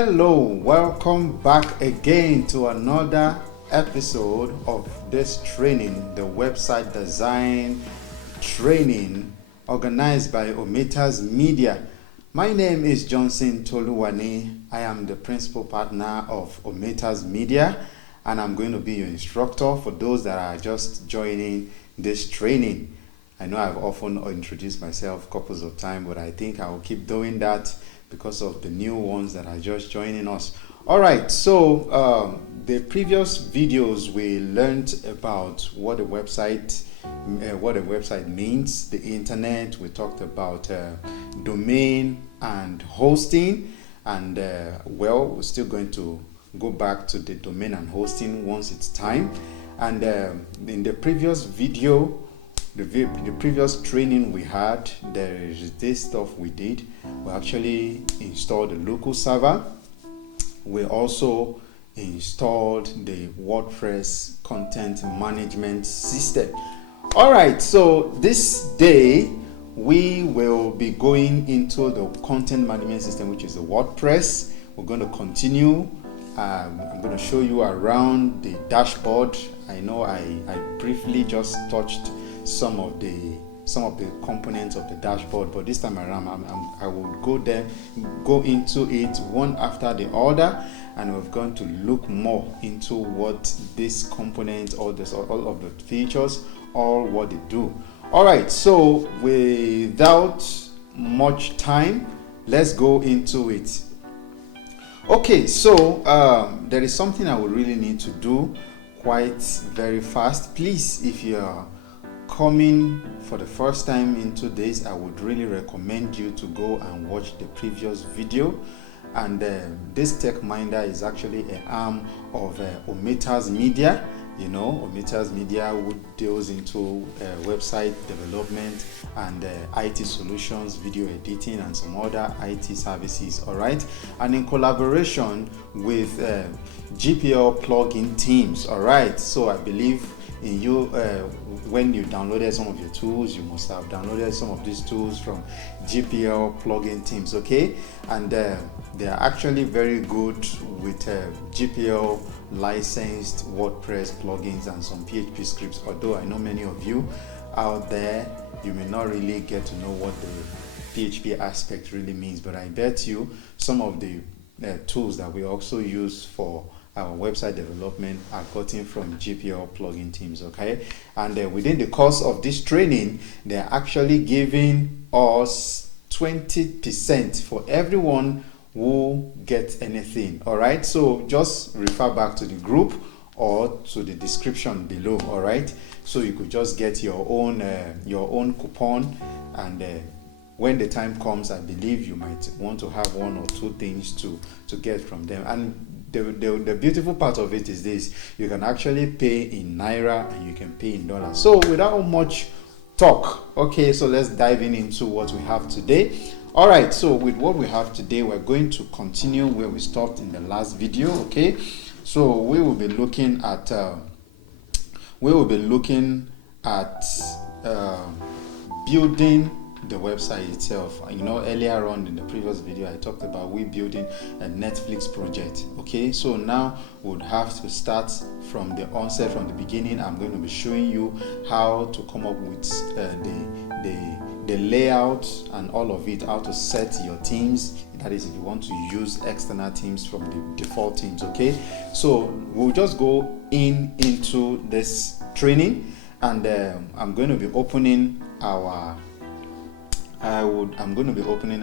Hello, welcome back again to another episode of this training, the website design training organized by Omataz Media. My name is Johnson Toluwane. I am the principal partner of Omataz Media, and I'm going to be your instructor for those that are just joining this training. I know I've often introduced myself couples of times, but I think I will keep doing that because of the new ones that are just joining us. All right, so the previous videos we learned about what a website means, the internet. We talked about domain and hosting, and we're still going to go back to the domain and hosting once it's time. And in the previous video, the previous training we had, there is this stuff we did. We actually installed a local server. We also installed the WordPress content management system. All right, so this day we will be going into the content management system, which is the WordPress. We're going to continue. I'm going to show you around the dashboard. I know I briefly just touched some of the components of the dashboard, but this time around I will go into it one after the other, and we're going to look more into what this component, all of the features, all what they do. All right, so without much time, let's go into it. Okay, so there is something I would really need to do quite very fast. Please, if you are coming for the first time into this, I would really recommend you to go and watch the previous video. And this TechMinder is actually an arm of Omataz Media. You know, Omataz Media who deals into website development and IT solutions, video editing, and some other IT services. All right, and in collaboration with GPL plugin teams. All right, so I believe in you when you downloaded some of your tools, you must have downloaded some of these tools from GPL plugin teams. Okay, and they are actually very good with GPL licensed WordPress plugins and some PHP scripts. Although I know many of you out there, you may not really get to know what the PHP aspect really means, but I bet you some of the tools that we also use for our website development are gotten from GPL plugin teams. Okay, and within the course of this training, they're actually giving us 20% for everyone who gets anything. All right, so just refer back to the group or to the description below. All right, so you could just get your own coupon, and when the time comes, I believe you might want to have one or two things to get from them. And the beautiful part of it is this: you can actually pay in Naira and you can pay in dollars. So without much talk, okay, so let's dive into what we have today. All right, so with what we have today, we're going to continue where we stopped in the last video. Okay, so we will be looking at building the website itself. You know, earlier on in the previous video I talked about we building a Netflix project. Okay, so now we would have to start from the onset, from the beginning. I'm going to be showing you how to come up with the layout and all of it, how to set your themes. That is, if you want to use external themes from the default themes. Okay, so we'll just go into this training, and I'm going to be opening our XAMPP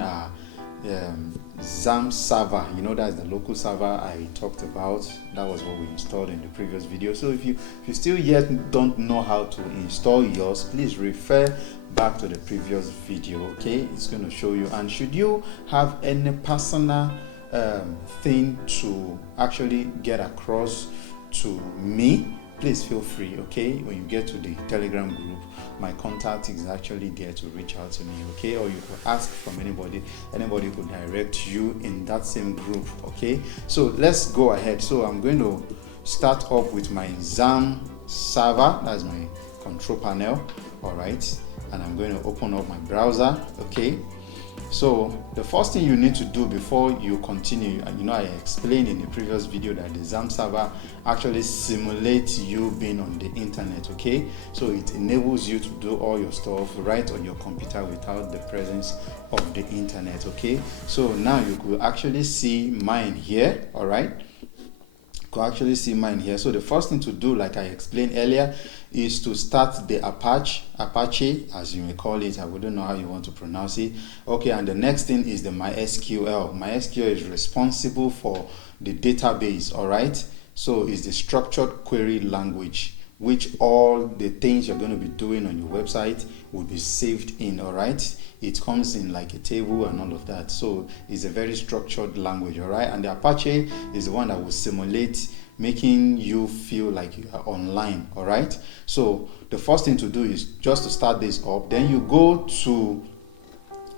server. You know, that's the local server I talked about. That was what we installed in the previous video. So if you still yet don't know how to install yours, please refer back to the previous video. Okay, it's going to show you. And should you have any personal thing to actually get across to me, please feel free. Okay, when you get to the Telegram group, my contact is actually there to reach out to me. Okay, or you could ask from anybody could direct you in that same group. Okay, so let's go ahead. So I'm going to start off with my XAMPP server. That's my control panel. All right, and I'm going to open up my browser. Okay, So the first thing you need to do before you continue, I explained in the previous video that the XAMPP server actually simulates you being on the internet, okay? So it enables you to do all your stuff right on your computer without the presence of the internet, okay? So now you could actually see mine here, all right? Actually see mine here. So the first thing to do, like I explained earlier, is to start the Apache, as you may call it. I wouldn't know how you want to pronounce it. Okay, and the next thing is the MySQL. MySQL is responsible for the database, all right? So it's the structured query language, which all the things you're going to be doing on your website will be saved in, all right? It comes in like a table and all of that. So it's a very structured language, all right? And the Apache is the one that will simulate, making you feel like you are online, all right? So the first thing to do is just to start this up. Then you go to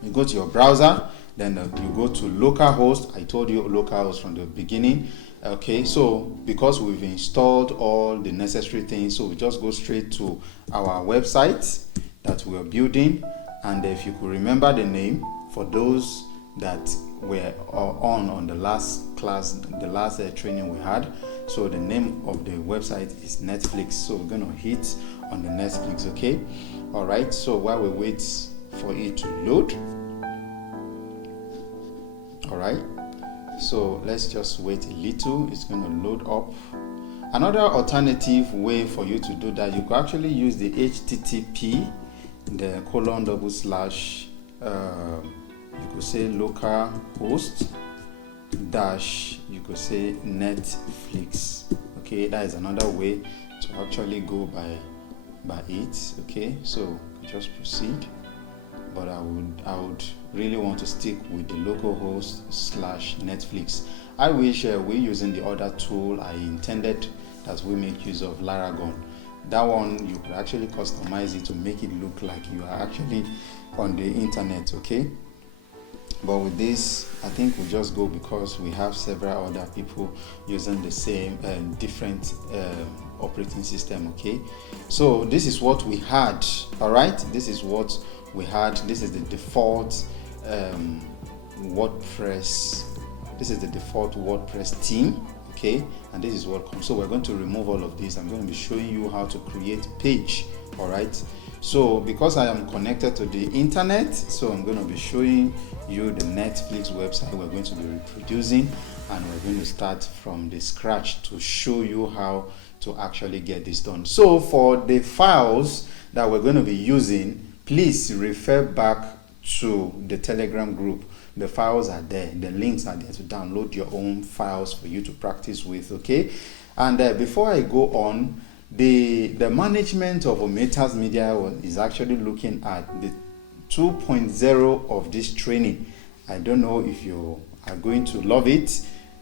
your browser. Then you go to localhost. I told you localhost from the beginning. Okay, so because we've installed all the necessary things, so we just go straight to our website that we are building. And if you could remember the name for those that were on the last class, the last training we had, so the name of the website is Netflix. So we're going to hit on the Netflix, okay? All right, so while we wait for it to load, all right, so let's just wait a little. It's going to load up. Another alternative way for you to do that, you could actually use the HTTP, the :/, you could say localhost dash, you could say Netflix. Okay, that is another way to actually go by it. Okay, so just proceed. But I would really want to stick with the localhost / Netflix. I wish we're using the other tool I intended that we make use of, Laragon. That one you could actually customize it to make it look like you are actually on the internet, okay? But with this, I think we just go because we have several other people using the same different operating system, okay? So this is what we had, all right? This is what we had. This is the default WordPress. This is the default WordPress theme, okay? And this is what comes. So we're going to remove all of this. I'm going to be showing you how to create page, all right? So because I am connected to the internet, so I'm going to be showing you the Netflix website we're going to be reproducing, and we're going to start from the scratch to show you how to actually get this done. So for the files that we're going to be using, please refer back to the Telegram group. The files are there, the links are there to download your own files for you to practice with, okay? And before I go on, the management of Omataz Media is actually looking at the 2.0 of this training. I don't know if you are going to love it.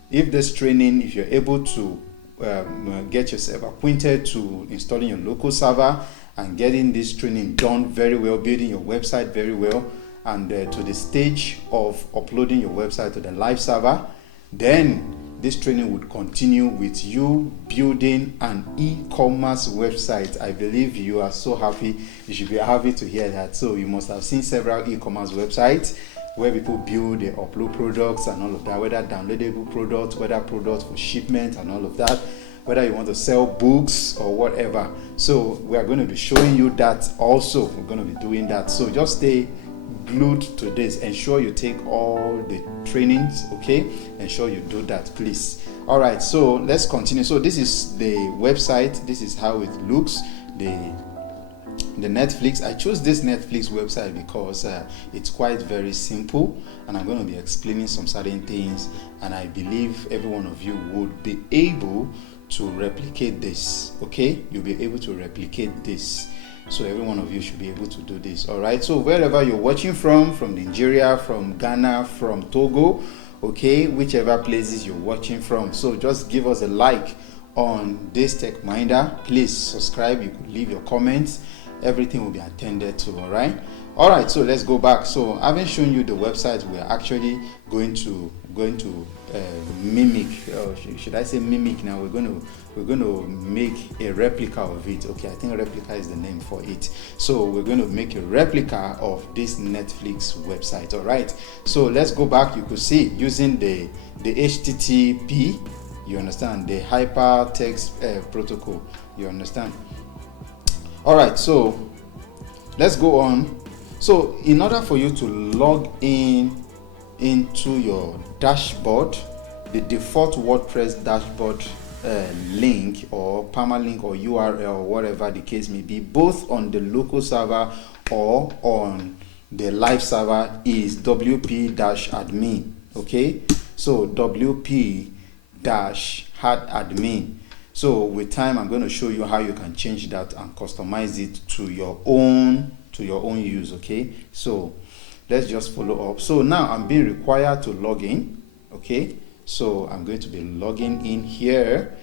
If this training, if you're able to get yourself acquainted to installing your local server and getting this training done very well, building your website very well, and to the stage of uploading your website to the live server, then this training would continue with you building an e-commerce website. I believe you are so happy. You should be happy to hear that. So you must have seen several e-commerce websites where people build, they upload products and all of that, whether downloadable products, whether products for shipment and all of that, whether you want to sell books or whatever. So we are going to be showing you that also. We're going to be doing that. So just stay glued to this. Ensure you take all the trainings, okay? Ensure you do that, please. All right, so let's continue. So this is the website. This is how it looks. The Netflix. I chose this Netflix website because it's quite very simple, and I'm going to be explaining some certain things, and I believe every one of you would be able to replicate this, okay? You'll be able to replicate this. So every one of you should be able to do this. All right, so wherever you're watching from Nigeria, from Ghana, from Togo, okay, whichever places you're watching from, so just give us a like on this Tech Minder. Please subscribe. You could leave your comments. Everything will be attended to. All right, so let's go back. So having shown you the website we're actually going to going to mimic, or should I say mimic now? We're going to make a replica of it. Okay, I think replica is the name for it. So we're going to make a replica of this Netflix website. All right. So let's go back. You could see using the HTTP. You understand, the hypertext protocol. You understand. All right. So let's go on. So in order for you to log in into your dashboard, the default WordPress dashboard link or permalink or URL or whatever the case may be, both on the local server or on the live server, is wp-admin. Okay, so wp-admin. So with time, I'm going to show you how you can change that and customize it to your own use. Okay, so let's just follow up. So now I'm being required to log in. Okay, so I'm going to be logging in here.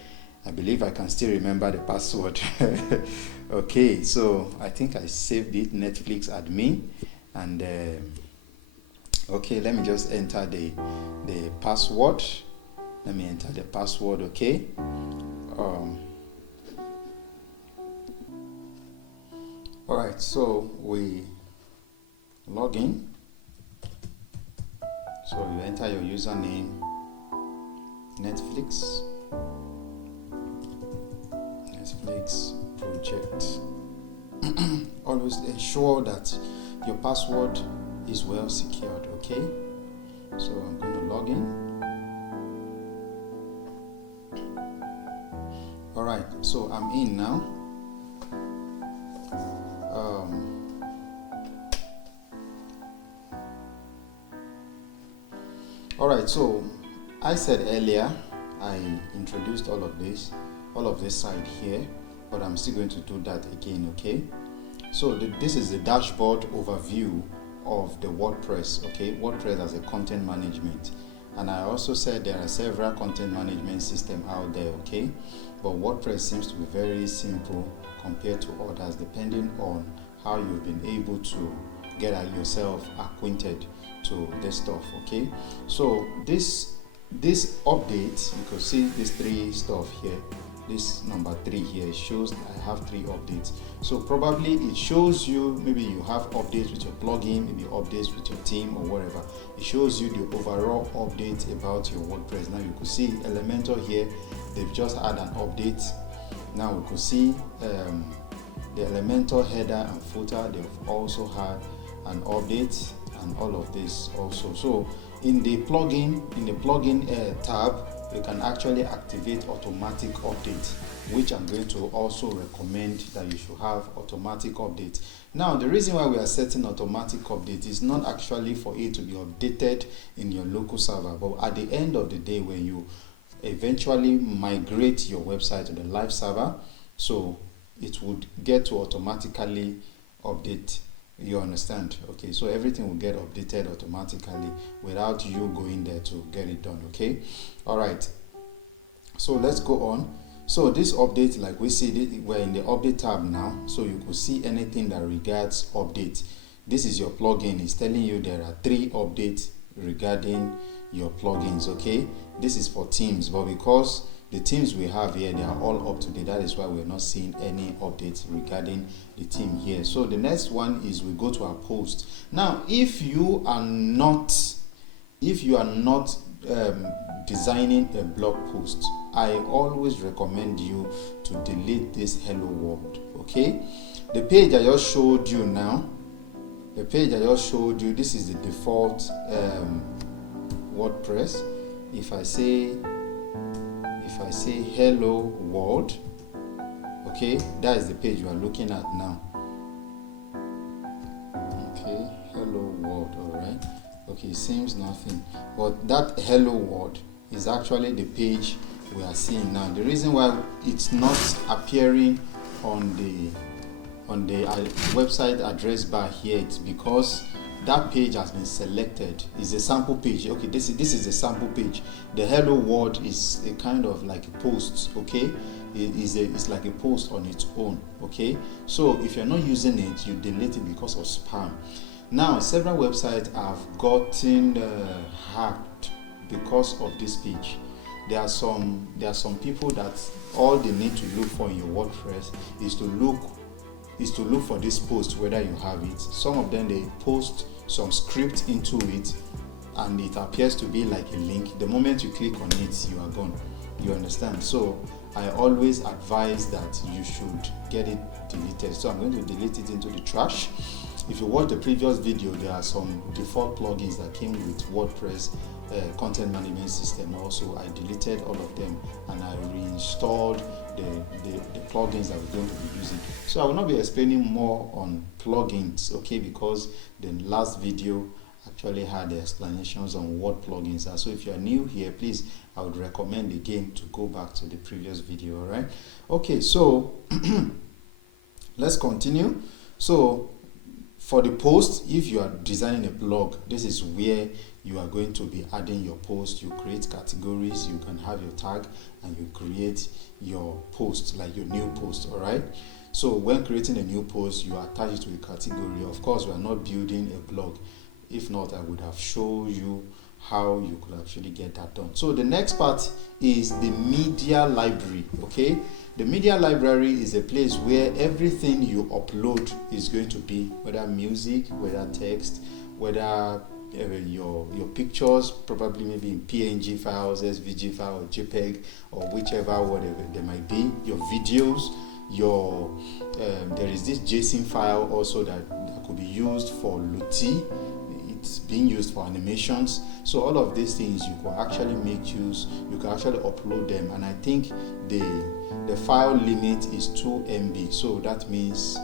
I believe I can still remember the password. Okay, so I think I saved it, Netflix admin, and okay, let me just enter the password. Let me enter the password. Okay. All right, so we log in. So you enter your username, Netflix project. Always ensure that your password is well secured. Okay, so I'm going to log in. All right, so I'm in now. All right, so I said earlier I introduced all of this side here, but I'm still going to do that again. Okay, so this is the dashboard overview of the WordPress. Okay, WordPress as a content management, and I also said there are several content management systems out there. Okay, but WordPress seems to be very simple compared to others, depending on how you've been able to get yourself acquainted to this stuff. Okay, so this update, you can see these three stuff here. This number 3 here shows I have 3 updates. So probably it shows you, maybe you have updates with your plugin, maybe updates with your team or whatever. It shows you the overall update about your WordPress. Now you could see Elementor here, they've just had an update. Now we could see the Elementor header and footer, they've also had an update, and all of this also. So in the plugin tab, you can actually activate automatic update, which I'm going to also recommend that you should have automatic update. Now the reason why we are setting automatic update is not actually for it to be updated in your local server, but at the end of the day, when you eventually migrate your website to the live server, so it would get to automatically update. You understand? Okay, so everything will get updated automatically without you going there to get it done. Okay, all right, so let's go on. So this update, like we see, we're in the update tab now, so you could see anything that regards update. This is your plugin. It's telling you there are 3 updates regarding your plugins. Okay, this is for teams, but because the teams we have here, they are all up to date, that is why we're not seeing any updates regarding the team here. So the next one is we go to our post. Now if you are not designing a blog post, I always recommend you to delete this hello world. Okay, the page I just showed you now, this is the default WordPress. If I say hello world, okay, that is the page you are looking at now. Okay, hello world. All right, okay, it seems nothing, but that hello world is actually the page we are seeing now. The reason why it's not appearing on the website address bar here, it's because that page has been selected. Is a sample page. Okay, this is a sample page. The hello world is a kind of like a post. Okay, it's like a post on its own. Okay, so if you're not using it, you delete it because of spam. Now several websites have gotten hacked because of this page. There are some people that all they need to look for in your WordPress is to look for this post, whether you have it. Some of them, they post some script into it and it appears to be like a link. The moment you click on it, you are gone. You understand? So I always advise that you should get it deleted. So I'm going to delete it into the trash. If you watch the previous video, there are some default plugins that came with WordPress content management system. Also, I deleted all of them and I reinstalled the plugins that we're going to be using. So I will not be explaining more on plugins, okay, because the last video actually had the explanations on what plugins are. So if you are new here, please, I would recommend again to go back to the previous video. All right, okay, so let's continue. So for the post, if you are designing a blog, this is where you are going to be adding your post. You create categories, you can have your tag, and you create your post, like your new post. All right, so when creating a new post, you attach it to a category. Of course, we are not building a blog. If not, I would have shown you how you could actually get that done. So the next part is the media library. Okay, the media library is a place where everything you upload is going to be, whether music, whether text, whether your pictures, probably maybe in PNG files, SVG file, or JPEG, or whichever, whatever they might be, your videos, your there is this JSON file also that could be used for Lottie. It's being used for animations. So all of these things you can actually make use, you can actually upload them, and I think the file limit is 2 MB. So that means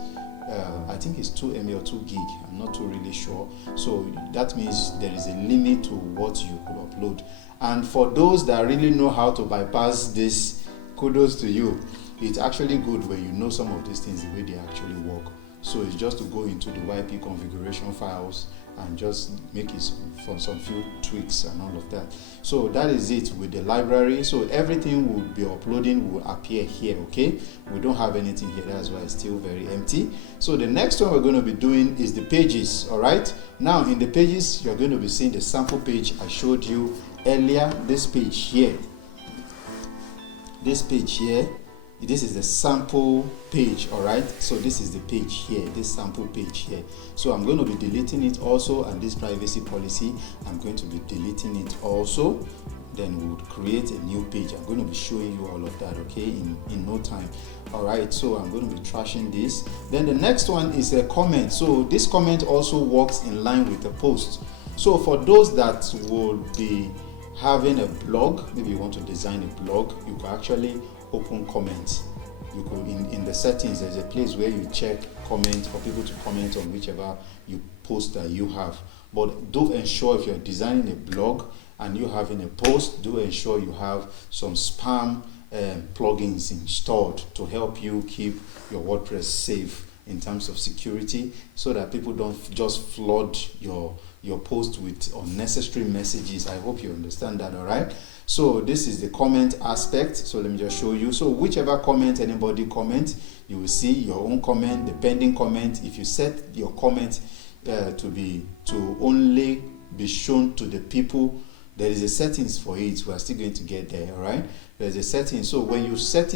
I think it's 2 MB or 2 gig. I'm not too really sure. So that means there is a limit to what you could upload. And for those that really know how to bypass this, kudos to you. It's actually good when you know some of these things, the way they actually work. So it's just to go into the YP configuration files and just make it for some few tweaks and all of that. So that is it with the library. So everything we'll be uploading will appear here. Okay, we don't have anything here, that's why it's still very empty. So the next one we're going to be doing is the pages. All right, now in the pages, you're going to be seeing the sample page I showed you earlier. This page here, this is the sample page. All right, so this is the page here, this sample page here. So I'm going to be deleting it also, and this privacy policy, I'm going to be deleting it also. Then we would create a new page. I'm going to be showing you all of that, okay, in no time. All right, so I'm going to be trashing this. Then the next one is a comment. So this comment also works in line with the post. So for those that will be having a blog, maybe you want to design a blog, you can actually open comments. You could in the settings, there's a place where you check comments for people to comment on whichever you post that you have. But do ensure, if you're designing a blog and you're having a post, do ensure you have some spam plugins installed to help you keep your WordPress safe in terms of security, so that people don't just flood your post with unnecessary messages. I hope you understand that. All right, so this is the comment aspect. So let me just show you. So whichever comment anybody comment, you will see your own comment, the pending comment. If you set your comment to only be shown to the people, there is a settings for it. We are still going to get there. All right, there's a setting. So when you set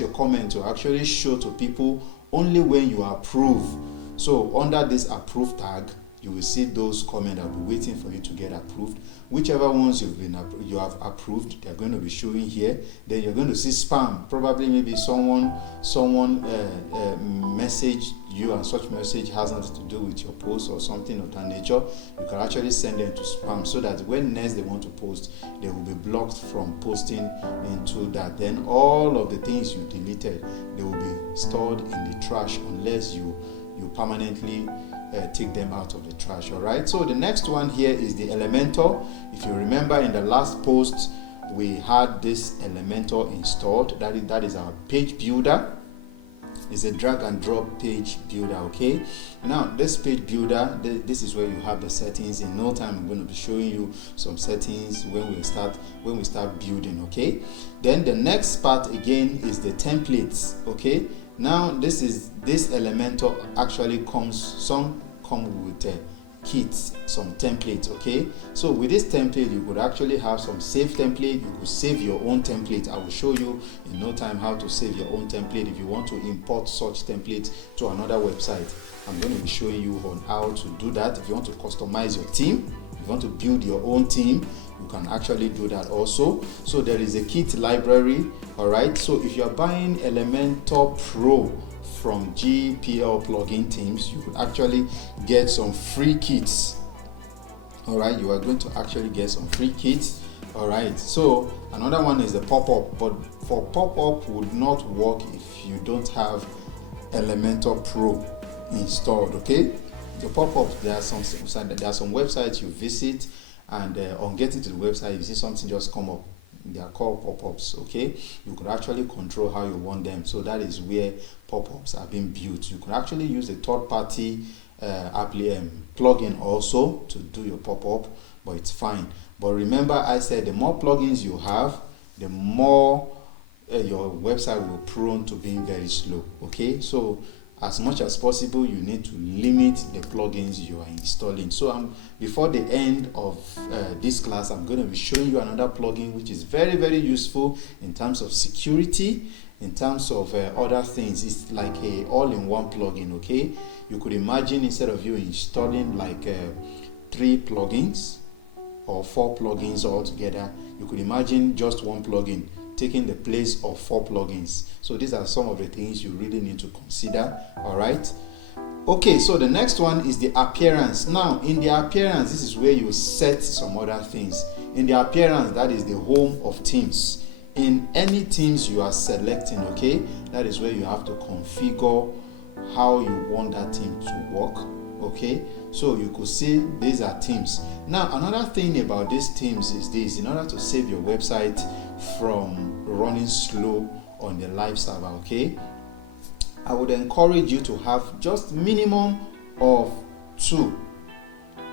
your comment to actually show to people only when you approve, so under this approve tag, you will see those comments that will be waiting for you to get approved. Whichever ones you have approved, they're going to be showing here. Then you're going to see spam. Probably maybe someone messaged you, and such message has nothing to do with your post or something of that nature. You can actually send them to spam, so that when next they want to post, they will be blocked from posting into that. Then all of the things you deleted, they will be stored in the trash unless you permanently take them out of the trash. All right, so the next one here is the Elementor. If you remember, in the last post we had this Elementor installed. That is our page builder. It's a drag and drop page builder. Okay, now this page builder, this is where you have the settings. In no time I'm going to be showing you some settings when we start building. Okay, then the next part again is the templates. Okay, now this Elementor actually some come with kits, some templates. Okay, so with this template you could actually have some saved template. You could save your own template. I will show you in no time how to save your own template if you want to import such templates to another website. I'm going to be showing you on how to do that. If you want to customize your theme, if you want to build your own theme, you can actually do that also. So there is a kit library. All right, so if you are buying Elementor Pro from GPL plugin teams, you could actually get some free kits. All right, you are going to actually get some free kits. All right, so another one is the pop-up, but for pop-up would not work if you don't have Elementor Pro installed. Okay, the pop-up, there are some websites you visit, and on getting to the website you see something just come up. They are called pop-ups. Okay, you could actually control how you want them. So that is where pop-ups are being built. You could actually use a third-party plugin also to do your pop-up, but it's fine. But remember, I said the more plugins you have, the more your website will prone to being very slow. Okay, so as much as possible you need to limit the plugins you are installing. So before the end of this class, I'm going to be showing you another plugin which is very, very useful in terms of security, in terms of other things. It's like a all-in-one plugin. Okay, you could imagine, instead of you installing like 3 plugins or 4 plugins all together, you could imagine just one plugin taking the place of 4 plugins. So these are some of the things you really need to consider. All right, okay, so the next one is the appearance. Now in the appearance, this is where you set some other things. In the appearance, that is the home of themes. In any themes you are selecting, okay, that is where you have to configure how you want that theme to work. Okay, so you could see these are themes. Now another thing about these themes is this: in order to save your website from running slow on the live server, okay, I would encourage you to have just minimum of 2,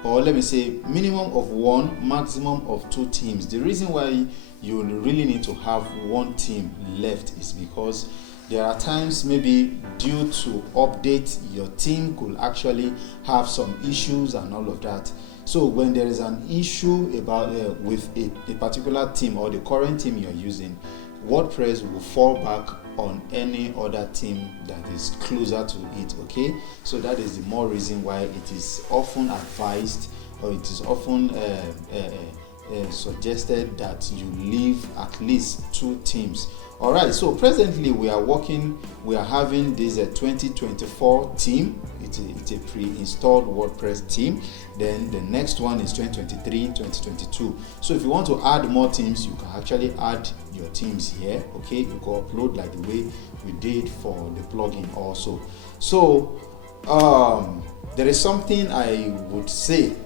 or let me say minimum of 1, maximum of 2 themes. The reason why you really need to have 1 theme left is because there are times, maybe due to update, your team could actually have some issues and all of that. So when there is an issue about with a particular theme or the current theme you're using, WordPress will fall back on any other theme that is closer to it. Okay, so that is the more reason why it is often advised, or it is often suggested that you leave at least 2 themes. All right, so presently we are having this 2024 theme. It's a pre-installed WordPress theme. Then the next one is 2023, 2022. So if you want to add more themes, you can actually add your themes here. Okay, you can upload like the way we did for the plugin also. So there is something I would say.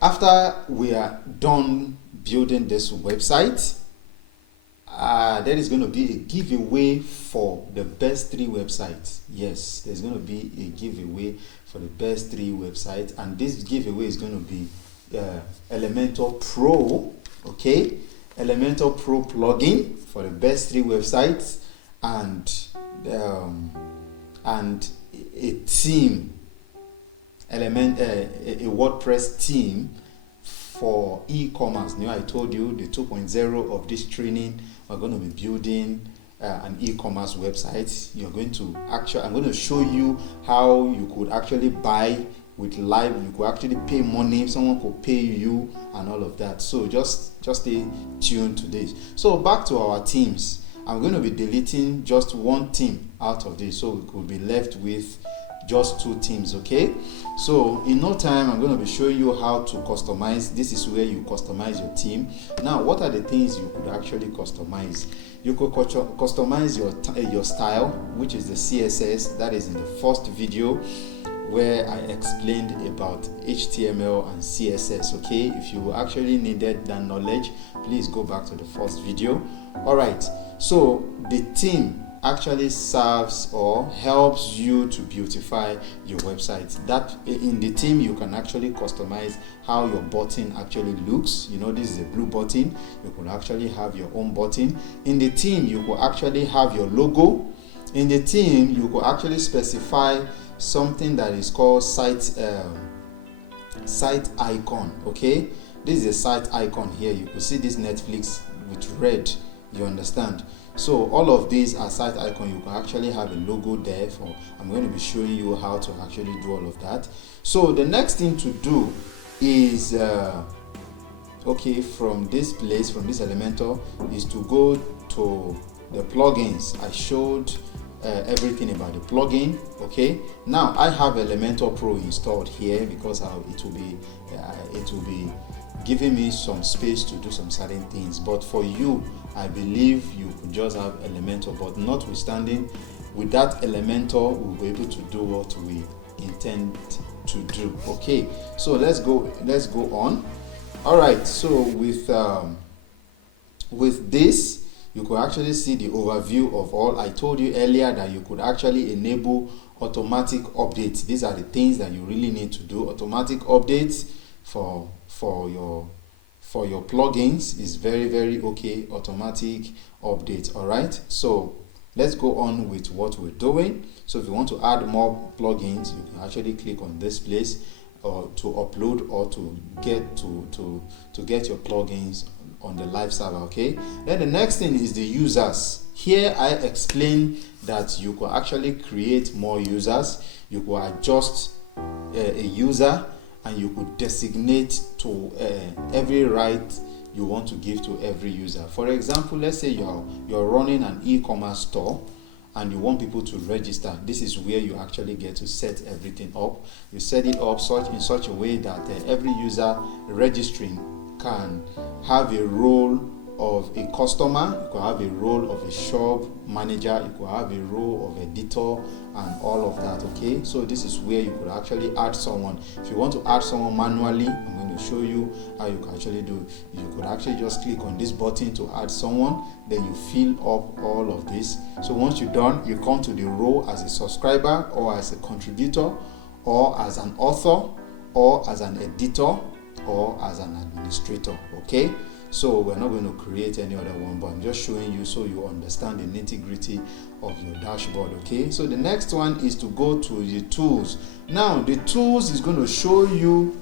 After we are done building this website, there is going to be a giveaway for the best 3 websites. Yes, there's going to be a giveaway for the best 3 websites, and this giveaway is going to be Elementor Pro. Okay, Elementor Pro plugin for the best 3 websites, and a theme, a WordPress theme for e-commerce. Now I told you the 2.0 of this training, we're going to be building an e-commerce website. I'm going to show you how you could actually buy with live. You could actually pay money, someone could pay you and all of that. So just stay tuned to this. So back to our themes. I'm going to be deleting just 1 theme out of this, so we could be left with just 2 themes. Okay, so in no time I'm going to be showing you how to customize. This is where you customize your theme. Now, what are the things you could actually customize? You could customize your style, which is the CSS. That is in the first video where I explained about HTML and CSS. Okay, if you actually needed that knowledge, please go back to the first video. All right, so the theme actually serves or helps you to beautify your website. That in the theme you can actually customize how your button actually looks. You know, this is a blue button. You could actually have your own button. In the theme you could actually have your logo. In the theme you could actually specify something that is called site icon. Okay, this is a site icon here. You could see this Netflix with red, you understand. So all of these are site icon. You can actually have a logo there. For I'm going to be showing you how to actually do all of that. So the next thing to do is okay, from this place, from this Elementor, is to go to the plugins. I showed everything about the plugin. Okay, now I have Elementor Pro installed here because it will be giving me some space to do some certain things. But for you, I believe you could just have Elementor. But notwithstanding, with that Elementor, we'll be able to do what we intend to do. Okay, so let's go on. All right, so with this, you could actually see the overview of all. I told you earlier that you could actually enable automatic updates. These are the things that you really need to do. Automatic updates for your plugins is very okay. Automatic updates. All right, so let's go on with what we're doing. So if you want to add more plugins, you can actually click on this place, or to upload, or to get your plugins on the live server. Okay, then the next thing is the users. Here I explain that you could actually create more users. You could adjust a user, and you could designate to every right you want to give to every user. For example, let's say you're running an e-commerce store and you want people to register. This is where you actually get to set everything up. You set it up in such a way that every user registering can have a role of a customer, you could have a role of a shop manager, you could have a role of editor, and all of that. Okay, so this is where you could actually add someone. If you want to add someone manually, I'm going to show you how you can actually do it. You could actually just click on this button to add someone, then you fill up all of this. So once you're done, you come to the row as a subscriber, or as a contributor, or as an author, or as an editor, or as an administrator. Okay, so we're not going to create any other one, but I'm just showing you so you understand the nitty-gritty of your dashboard. Okay, so the next one is to go to the tools. Now the tools is going to show you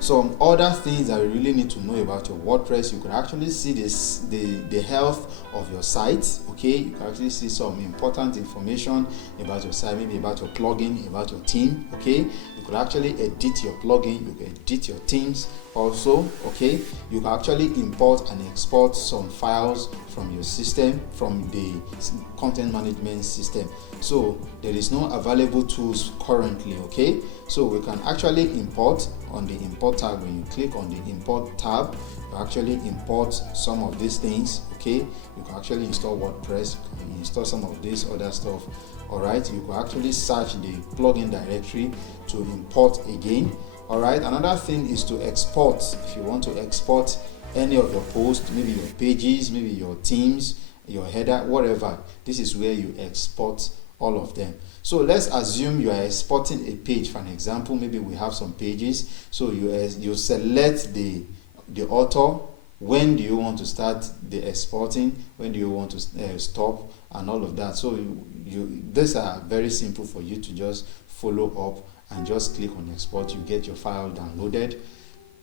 some other things that you really need to know about your WordPress. You can actually see the health of your site. Okay, you can actually see some important information about your site, maybe about your plugin, about your theme. Okay, you could actually edit your plugin, you can edit your themes also. Okay, you can actually import and export some files from your system, from the content management system. So there is no available tools currently. Okay, so we can actually import on the import tab. When you click on the import tab, you actually import some of these things. Okay, you can actually install WordPress, you can install some of this other stuff. All right, you can actually search the plugin directory to import again. All right, another thing is to export. If you want to export any of your posts, maybe your pages, maybe your themes, your header, whatever, this is where you export all of them. So let's assume you are exporting a page. For an example, maybe we have some pages. So you select the author. When do you want to start the exporting? When do you want to stop? And all of that. So these are very simple for you to just follow up and just click on export. You get your file downloaded.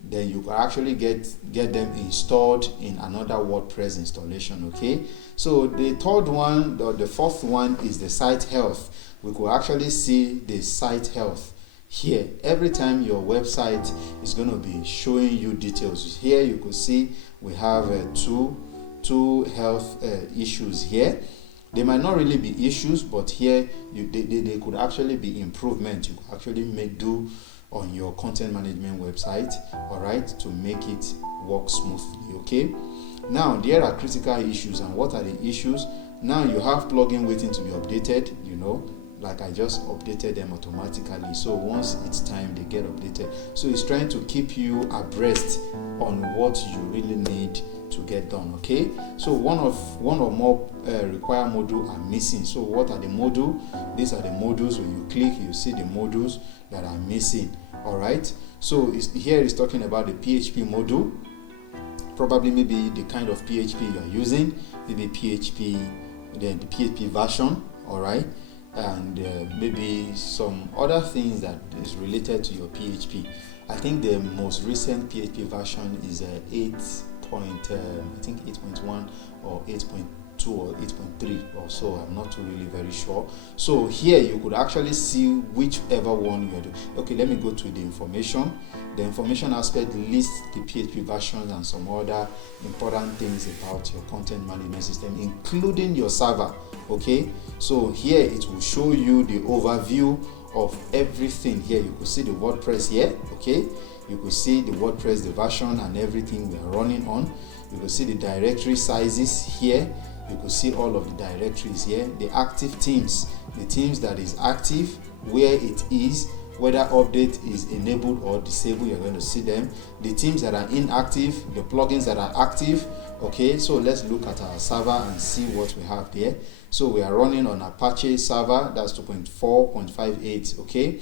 Then you can actually get them installed in another WordPress installation. Okay, so the third one, the fourth one is the site health. We could actually see the site health here. Every time your website is going to be showing you details. Here you could see we have two health issues here. They might not really be issues, but here they could actually be improvement. You could actually do on your content management website, all right, to make it work smoothly. Okay, now there are critical issues. And what are the issues? Now you have plugin waiting to be updated, like I just updated them automatically. So once it's time, they get updated. So it's trying to keep you abreast on what you really need to get done. Okay, so one or more required module are missing. So what are the modules? These are the modules. When you click, you see the modules that are missing. All right, so here is talking about the PHP module, probably maybe the kind of PHP you are using, maybe PHP, then the PHP version. All right, and maybe some other things that is related to your PHP. I think the most recent PHP version is 8 point, I think 8.1 or 8.2 or 8.3 or so. I'm not really very sure. So here you could actually see whichever one you are doing. Okay, let me go to the information. The information aspect lists the PHP versions and some other important things about your content management system, including your server. Okay, so here it will show you the overview of everything. Here you could see the WordPress here. Okay, you could see the WordPress, the version and everything we are running on. You could see the directory sizes here. You could see all of the directories here, the active themes, the themes that is active, where it is, whether update is enabled or disabled. You're going to see them. The themes that are inactive, the plugins that are active. Okay, so let's look at our server and see what we have there. So we are running on Apache server, that's 2.4.58. okay.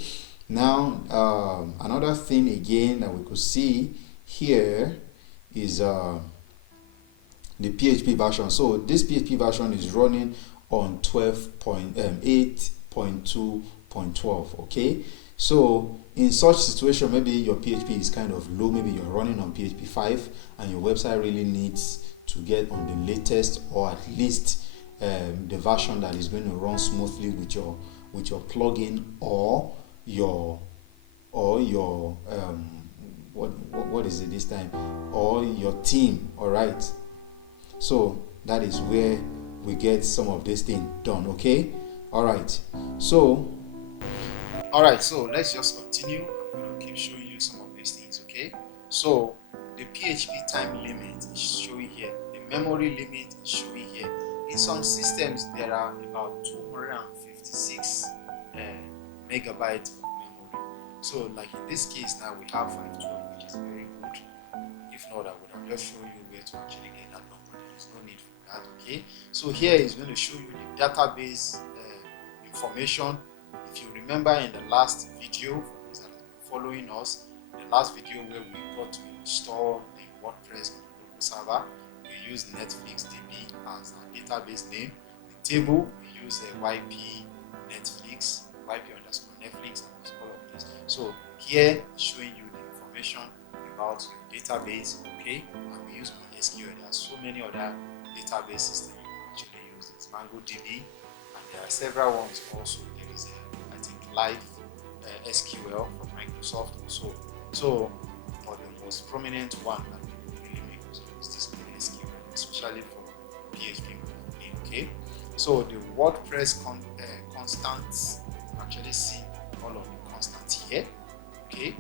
Now another thing again that we could see here is the PHP version. So this PHP version is running on 8.2.12. okay. So in such situation, maybe your PHP is kind of low, maybe you're running on PHP 5 and your website really needs to get on the latest, or at least the version that is going to run smoothly with your plugin or your what is it this time, or your theme. All right, so that is where we get some of this thing done. Okay, all right, so let's just continue. I'm going to keep showing you some of these things. Okay, so the PHP time limit is showing here, the memory limit is showing here. In some systems there are about 256 megabytes of memory. So like in this case now we have 512, which is very good. If not, I would have just shown you where to actually get that number. There is no need for that. Okay, so here is going to show you the database information. If you remember in the last video, for those that have been following us, the last video where we got to install the WordPress on the local server, we use Netflix DB as our database name. The table, we use YP Netflix, YP underscore Netflix, and all of this. So here showing you the information about your database. Okay, and we use MySQL. There are so many other database systems you can actually use. There's MongoDB, and there are several ones also. There is I think Live SQL from Microsoft also. So for the most prominent one that people really make use of is this SQL, especially for PHP. Okay, so the WordPress constants, you actually see all of the constants here. Okay,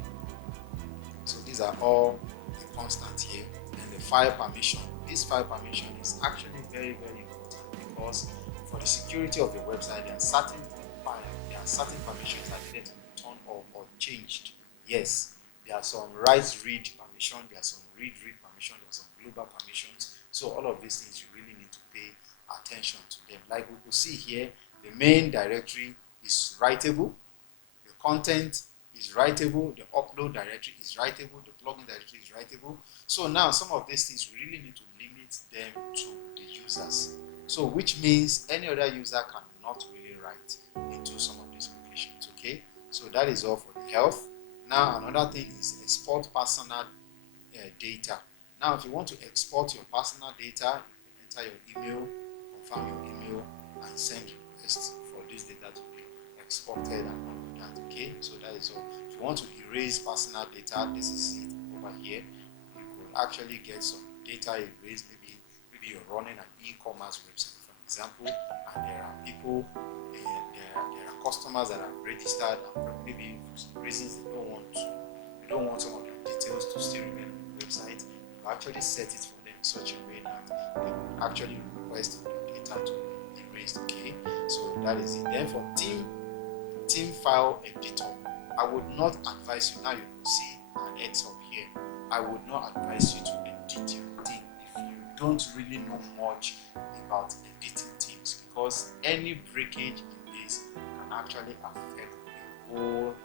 so these are all the constants here. And the file permission, this file permission is actually very important, because for the security of your website there are certain permissions that needed to be turned off or changed. Yes, there are some write-read permission, there are some read-read permission, there are some global permissions. So all of these things you really need to pay attention to them. Like we could see here, the main directory is writable, the content is writable, the upload directory is writable, the plugin directory is writable. So now some of these things we really need to limit them to the users. So which means any other user cannot really write into some of these locations. Okay, so that is all for the health. Now another thing is export personal data. Now if you want to export your personal data, you can enter your email, confirm your email, and send requests for this data to be exported and all of that. Okay, so that is all. If you want to erase personal data, this is it over here. You could actually get some data erased. Maybe you're running an e-commerce website, for example, and there are people, there are customers that are registered, and maybe for some reasons they don't want some of their details to still remain on the website. You actually set it for them in such a way that they will actually request your data to be erased. Okay, so that is it. Then for theme file editor, I would not advise you. Now you can see an X up here. I would not advise you to edit your theme if you don't really know much about editing themes, because any breakage in this can actually affect the whole of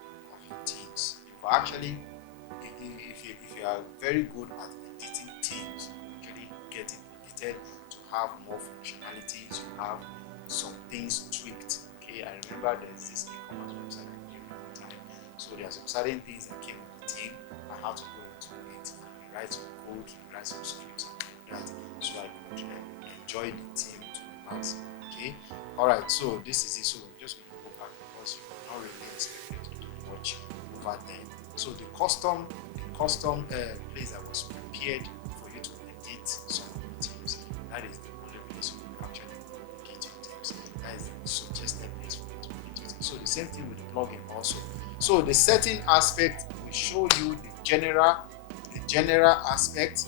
your themes. If you are very good at editing themes, you actually get it edited to have more functionalities, you have some things tweaked. Okay, Okay, I remember there's this e-commerce website I built at the time. So there are some certain things that came with the team. I had to go into it and write some code, write some scripts, and that, so I could enjoy the team to the maximum. Okay, all right. So this is it. So we're just going to go back because you're not really expected to do much over there. So the custom place that was prepared for you to edit some of the teams. That is the only place you can actually edit your teams. That is the suggested place for you to edit your teams. So the same thing with the plugin also. So the setting aspect will show you the general aspect,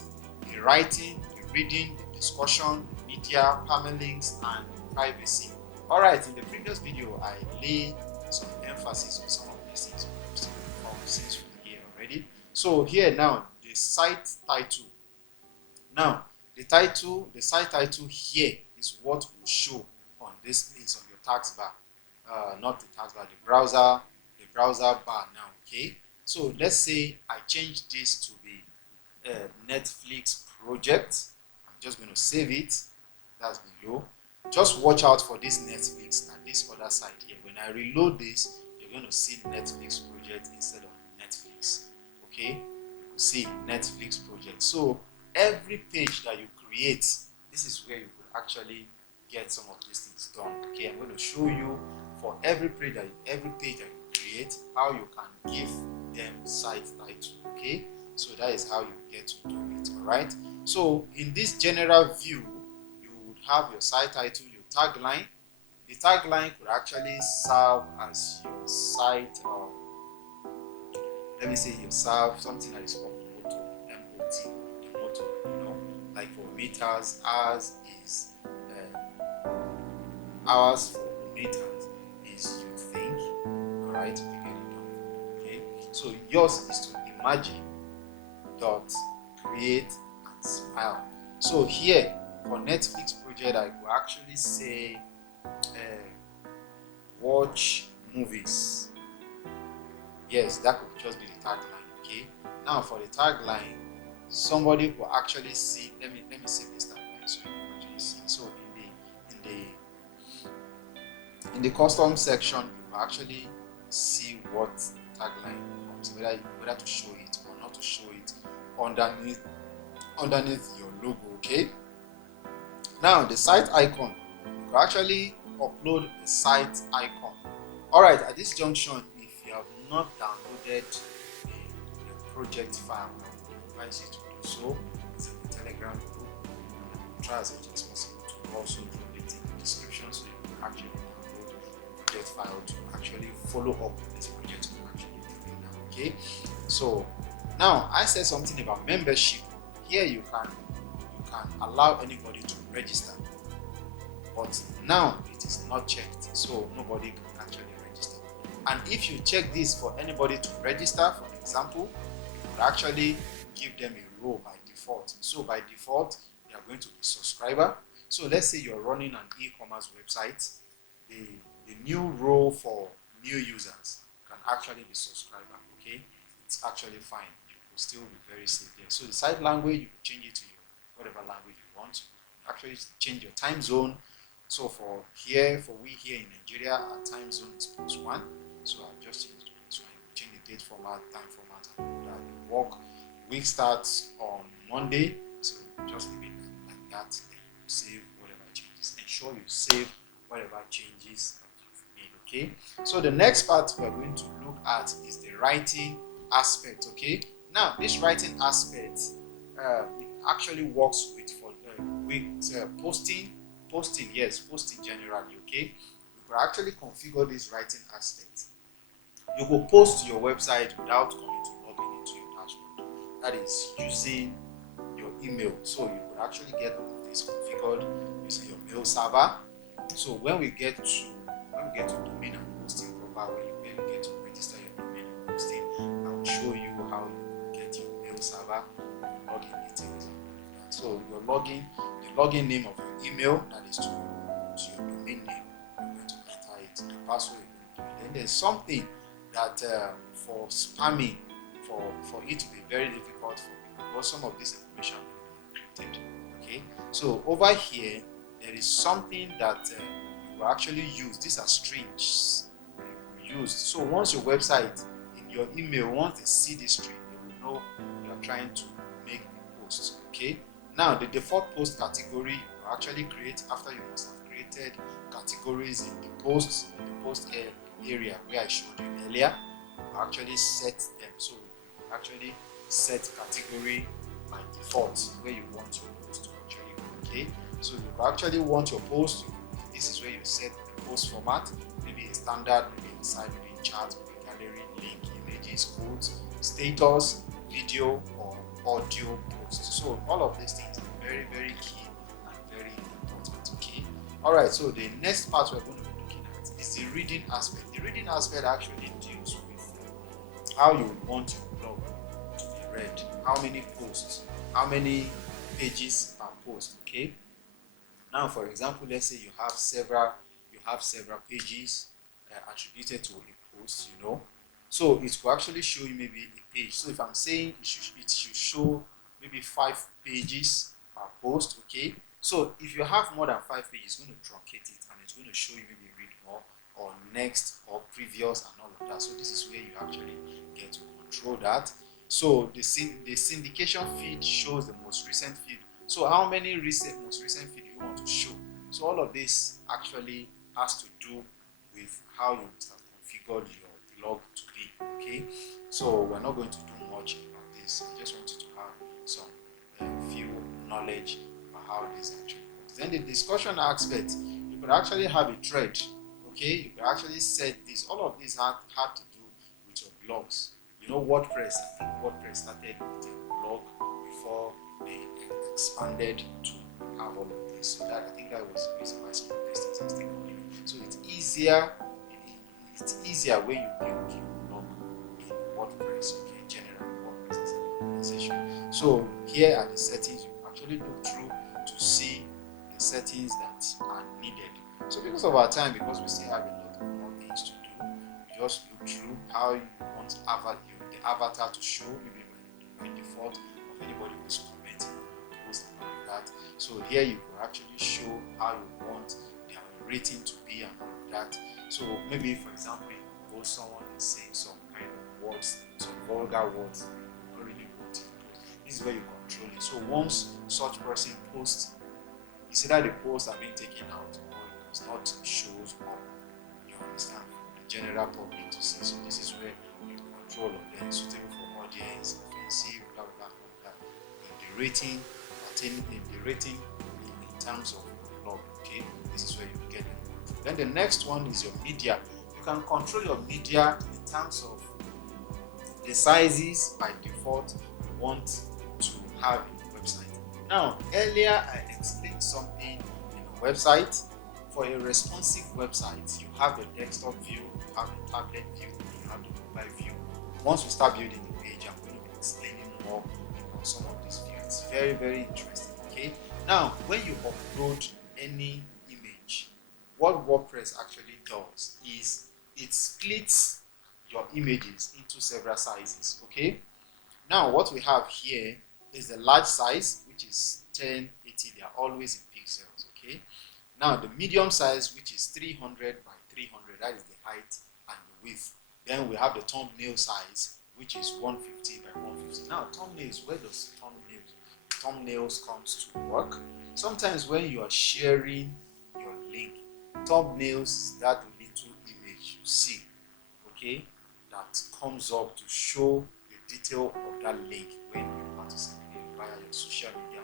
the writing, the reading, the discussion, the media, permalinks, and privacy. Alright, in the previous video, I laid some emphasis on some of these things since we're here already. So here now, the site title. Now, the site title here is what will show on this place on your taskbar. Not the taskbar, the browser bar now. Okay. So let's say I change this to the Netflix project. I'm just going to save it. That's below. Just watch out for this Netflix and this other side here. When I reload this, you're going to see Netflix project instead of Netflix. Okay, you will see Netflix project. So every page that you create, this is where you could actually get some of these things done. Okay, I'm going to show you for every page that you create how you can give them site title. Okay, so that is how you get to do it. All right. So in this general view, you would have your site title, your tagline. The tagline could actually serve as your site, let me say you serve something that is called motto, MOT, the motto, like for Omataz, ours is ours for Omataz is you think, all right, you get it done. Okay, so yours is to imagine, dot, create, and smile. So here for Netflix project, I could actually say watch movies. Yes, that could just be the tagline. Okay. Now for the tagline, somebody will actually see. Let me save this tagline so you can actually see. So in the custom section, you will actually see what tagline comes, whether to show it or not to show it underneath your logo. Okay. Now the site icon, you can actually upload a site icon. Alright, at this junction, if you have not downloaded the project file, I would advise you to do so. It's in the Telegram group. Try as much as possible to also drop it in the description so you can actually download the project file to actually follow up with this project to actually do it now. Okay, so now I said something about membership. Here you can allow anybody to register, but now it is not checked, so nobody can actually register. And if you check this for anybody to register, for example, you could actually give them a role by default. So by default, they are going to be subscriber. So let's say you're running an e-commerce website, the new role for new users can actually be subscriber. Okay, it's actually fine. You will still be very safe there. So the site language, you can change it to your whatever language you want. You actually change your time zone. So for we here in Nigeria, our time zone is +1. So I'll just change it to +1. Change the date format, time format, and that work. Week starts on Monday, so just leave it like that. Then you save whatever changes. Ensure you save whatever changes that you've made. Okay. So the next part we're going to look at is the writing aspect. Okay. Now this writing aspect, it actually works with posting generally. Okay, you can actually configure this writing aspect. You will post to your website without coming to log in into your dashboard. That is using your email. So you could actually get all of this configured using your mail server. So when we get to domain and hosting proper, when you get to register your domain and hosting, I'll show you how you get your mail server, your login details, and all of that. So your the login name of your email, that is to your domain name, you're going to enter it, the password you're going to do it. Then there's something that for spamming, for it to be very difficult for people, because some of this information will be encrypted. Okay, so over here there is something that you will actually use. These are strings you use. So once your website, in your email, once they see this string, they will know you are trying to make a post. Okay. Now the default post category you actually create after you must have created categories in the post area where I showed you earlier. You actually set them. So you actually set category by default where you want your post to actually go. Okay. So you actually want your post. This is where you set the post format. Maybe a standard, maybe inside, maybe chat, maybe gallery, link, images, quotes, status, video, or audio post. So all of these things are very, very key and very important. Okay. All right. So the next part we're going to be looking at is the reading aspect. The reading aspect actually deals with how you want your blog to be read. How many posts? How many pages per post? Okay. Now, for example, let's say you have several pages attributed to a post. So it will actually show you maybe a page. So if I'm saying it should show maybe 5 pages per post. Okay. So if you have more than 5 pages, it's going to truncate it and it's going to show you maybe read more or next or previous and all of that. So this is where you actually get to control that. So the syndication feed shows the most recent feed. So how many most recent feed you want to show? So all of this actually has to do with how you must have configured your blog to be. Okay, so we're not going to do much about this. I just want you to have some few knowledge about how this actually works. Then the discussion aspect, you could actually have a thread. Okay, you could actually set this. All of these had to do with your blogs. WordPress. I think WordPress started with a blog before they expanded to have all of this. So that I think that was the reason why some of these things are still going. So it's easier. It's easier when you build your blog in WordPress. Okay, general WordPress as an organization. So here are the settings you actually look through to see the settings that are needed. So because of our time, because we still have a lot of more things to do, you just look through how you want the avatar to show, maybe by default, of anybody who's commenting on the post and all of that. So here you can actually show how you want their rating to be and all of that. So maybe, for example, if someone is saying some kind of words, some vulgar words, you don't really want it. This is where you control it. So once such person posts, it's either the posts are being taken out or it does not shows up. You understand? For the general public to see. So this is where you control of them, suitable for audience, offensive, blah blah blah. The rating, in terms of blog. Okay, this is where you get them. Then the next one is your media. You can control your media in terms of the sizes by default you want to have in your website. Now, earlier I explained something in a website. For a responsive website, you have the desktop view, you have the tablet view, you have the mobile view. Once we start building the page, I'm going to be explaining more about some of these views. It's very, very interesting. Okay. Now, when you upload any image, what WordPress actually does is it splits your images into several sizes. Okay. Now, what we have here is the large size, which is 1080. They are always in pixels. Okay. Now, the medium size, which is 300 by 300, that is the height and the width. Then we have the thumbnail size, which is 150 by 150. Now, thumbnails, where does thumbnails comes to work? Sometimes when you are sharing your link, thumbnails, that little image you see, okay, that comes up to show the detail of that link when you participate via your social media.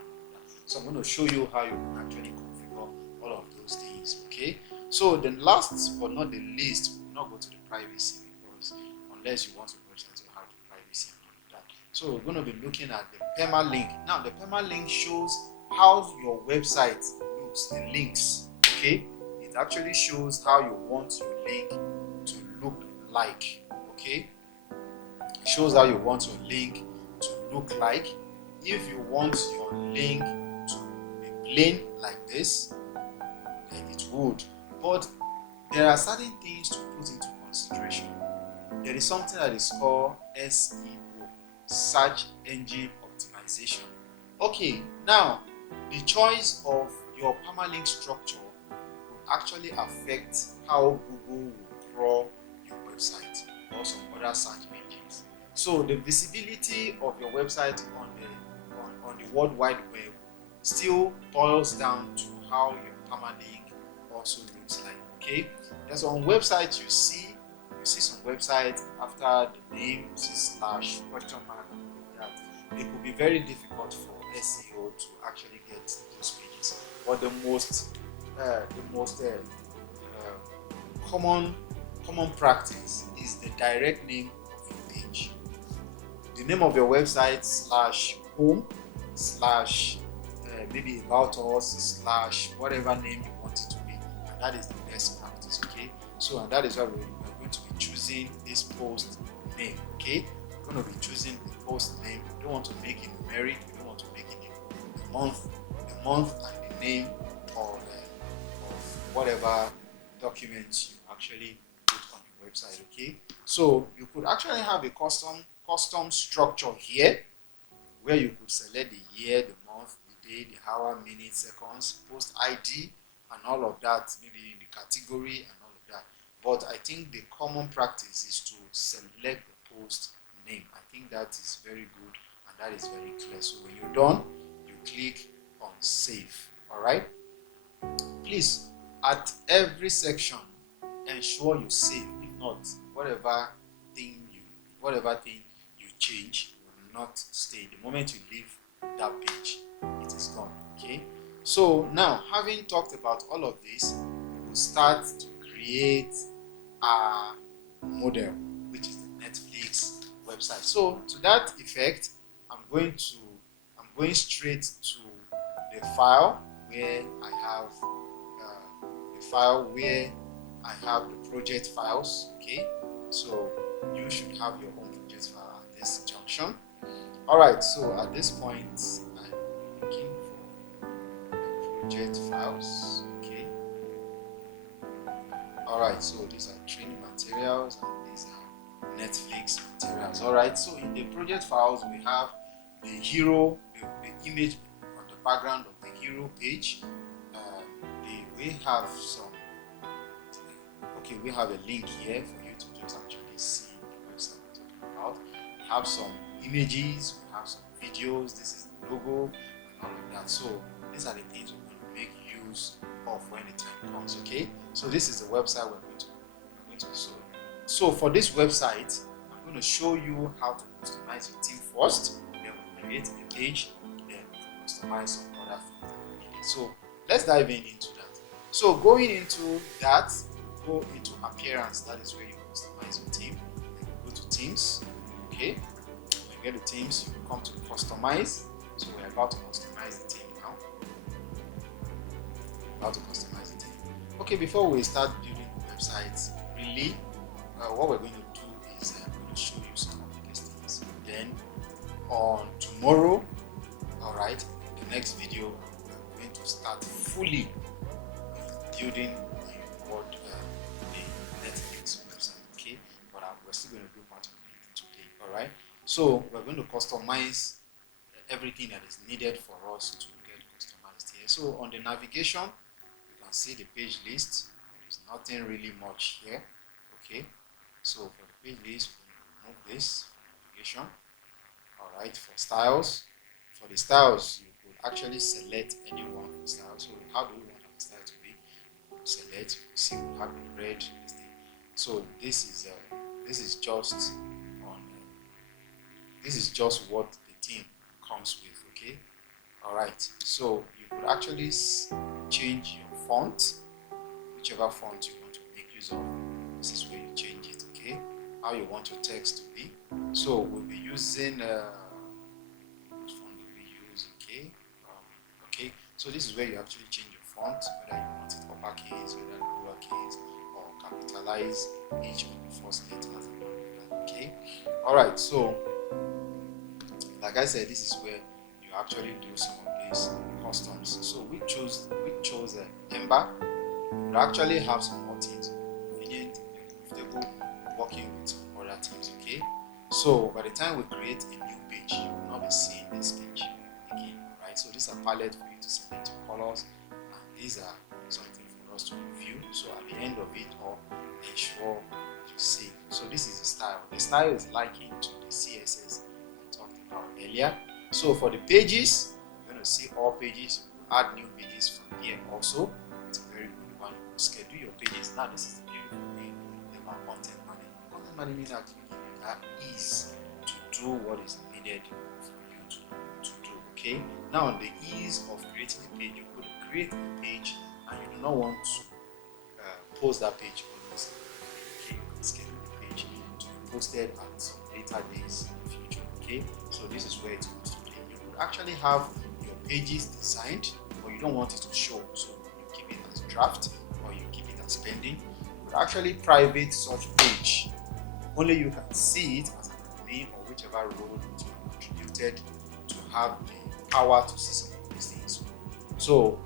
So I'm going to show you how you can actually configure all of those things. Okay, so the last but not the least, we'll not go to the privacy, because unless you want to present you have the privacy and all of that. So we're going to be looking at the permalink. Now the permalink shows how your website looks, the links. Okay, it actually shows how you want your link to look like. Okay, it shows how you want your link to look like. If you want your link to be plain like this, then it would. But there are certain things to put into consideration. There is something that is called SEO, search engine optimization. Okay, now the choice of your permalink structure will actually affect how Google will crawl your website or some other search engines. So the visibility of your website on the World Wide Web still boils down to how your permalink also looks like. Okay, there's on websites you see some websites after the name you see slash question mark and all of that. It could be very difficult for SEO to actually get those pages. But the most common practice is the direct name of your page. The name of your website slash home slash maybe about us slash whatever name you want it to be, and that is the best practice. Okay, so and that is why we're going to be choosing this post name. Okay, we're going to be choosing the post name. We don't want to make it numeric. We don't want to make it the month and the name of whatever documents you actually put on your website. Okay, so you could actually have a custom structure here where you could select the year, the month, the day, the hour, minute, seconds, post ID, and all of that, maybe the category and all of that. But I think the common practice is to select the post name. I think that is very good and that is very clear. So when you're done, you click on save. All right. Please, at every section, ensure you save. If not, whatever thing you change will not stay. The moment you leave that page, it is gone. Okay. So now, having talked about all of this, we will start to create a model, which is the Netflix website. So to that effect, I'm going straight to the file where I have the project files. Okay, so you should have your own project file at this junction. All right, so at this point I'm looking for project files. Okay, all right, so these are training materials and these are Netflix materials. All right, so in the project files we have the hero, the image on the background of the hero page. We have some. Okay, we have a link here for you to just actually see the website we're talking about. We have some images, we have some videos. This is the logo and all of that. So these are the things we're going to make use of when the time comes. Okay, so this is the website we're going to show. So for this website, I'm going to show you how to customize your theme first. Then we'll create a page. Then we'll customize some other things. So let's dive into that. So going into that, go into appearance. That is where you customize your theme. Then you go to themes. Okay, when you get the themes, you come to customize. So we're about to customize the theme now. Okay, before we start building the website, really, what we're going to do is I'm going to show you some of these things. Then on tomorrow, all right, the next video, we're going to start fully building the Netflix website. Okay, but we're still going to do part of it today. All right, so we're going to customize everything that is needed for us to get customized here. So on the navigation, you can see the page list. There's nothing really much here. Okay, so for the page list, we're going to remove this navigation. All right, for styles, the styles, you could actually select any one of the styles. So how do we want our style to be? Select, you see we have the red. So this is just what the theme comes with. Okay, all right, so you could actually change your font, whichever font you want to make use of. This is where you change it. Okay, how you want your text to be. So we'll be using what font do we use? Okay, so this is where you actually change your font, whether you want it uppercase, whether lowercase, or capitalize each of the first letters and all of that. Okay, all right, so like I said, this is where you actually do some of these customs. So we chose Ember. We actually have some more things. Convenient, comfortable working with some other things. Okay, so by the time we create a new page, you will not be seeing this page again. Right, so these are palettes for you to select your colors, and these are something for us us to review. So at the end of it all, ensure you save. So this is the style. The style is likened to the CSS I talked about earlier. So for the pages, you're going to see all pages. Add new pages from here also. It's a very good one. Schedule your pages. Now this is the beautiful thing about content management. Content management actually gives you that ease to do what is needed for you to do. Okay. Now on the ease of creating a page, you could create a page and you do not want to post that page always. Okay, you can schedule the page to be posted at some later days in the future. Okay, so this is where it comes to play. You could actually have your pages designed, but you don't want it to show, so you keep it as draft or you keep it as pending. You could actually private such page. Only you can see it as an admin or whichever role that you have contributed to have the power to see some of these things. So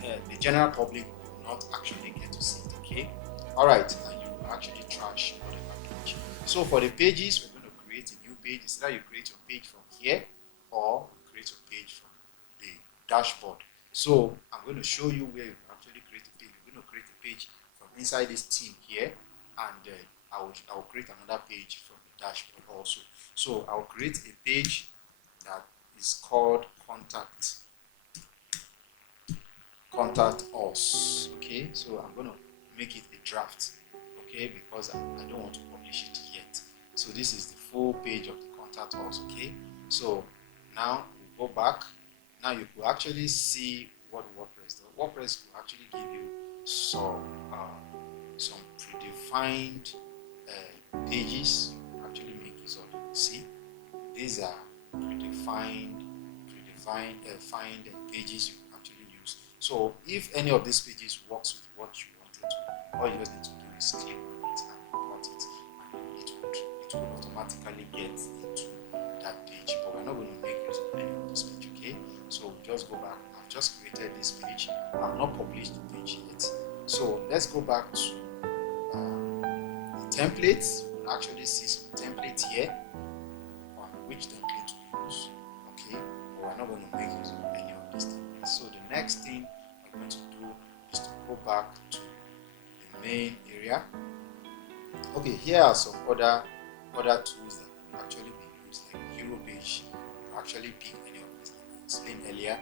the general public will not actually get to see it. Okay, all right, and you will actually trash whatever page. So for the pages, we're going to create a new page. It's either you create your page from here or you create your page from the dashboard. So I'm going to show you where you actually create a page. We're going to create a page from inside this team here, and I will create another page from the dashboard also. So I'll create a page that is called contact us. Okay, so I'm going to make it a draft, okay, because I don't want to publish it yet. So this is the full page of the contact us. Okay, so now we'll go back. Now you could actually see what WordPress does. WordPress will actually give you some predefined pages. Actually make use of it. See, these are predefined find pages you can actually use. So if any of these pages works with what you wanted to, all you just need to do is click on it and import it, and it would automatically get into that page. But we're not going to make use of any of this page. Okay, so we just go back. I've just created this page. I've not published the page yet. So let's go back to the templates. We'll actually see some templates here on which template to use. Okay, but we're not going to make use of any of these templates. So the next thing we're going to do is to go back to the main area. Okay, here are some other tools that can actually be used, like Hero Page. You can actually pick any of these that I explained earlier.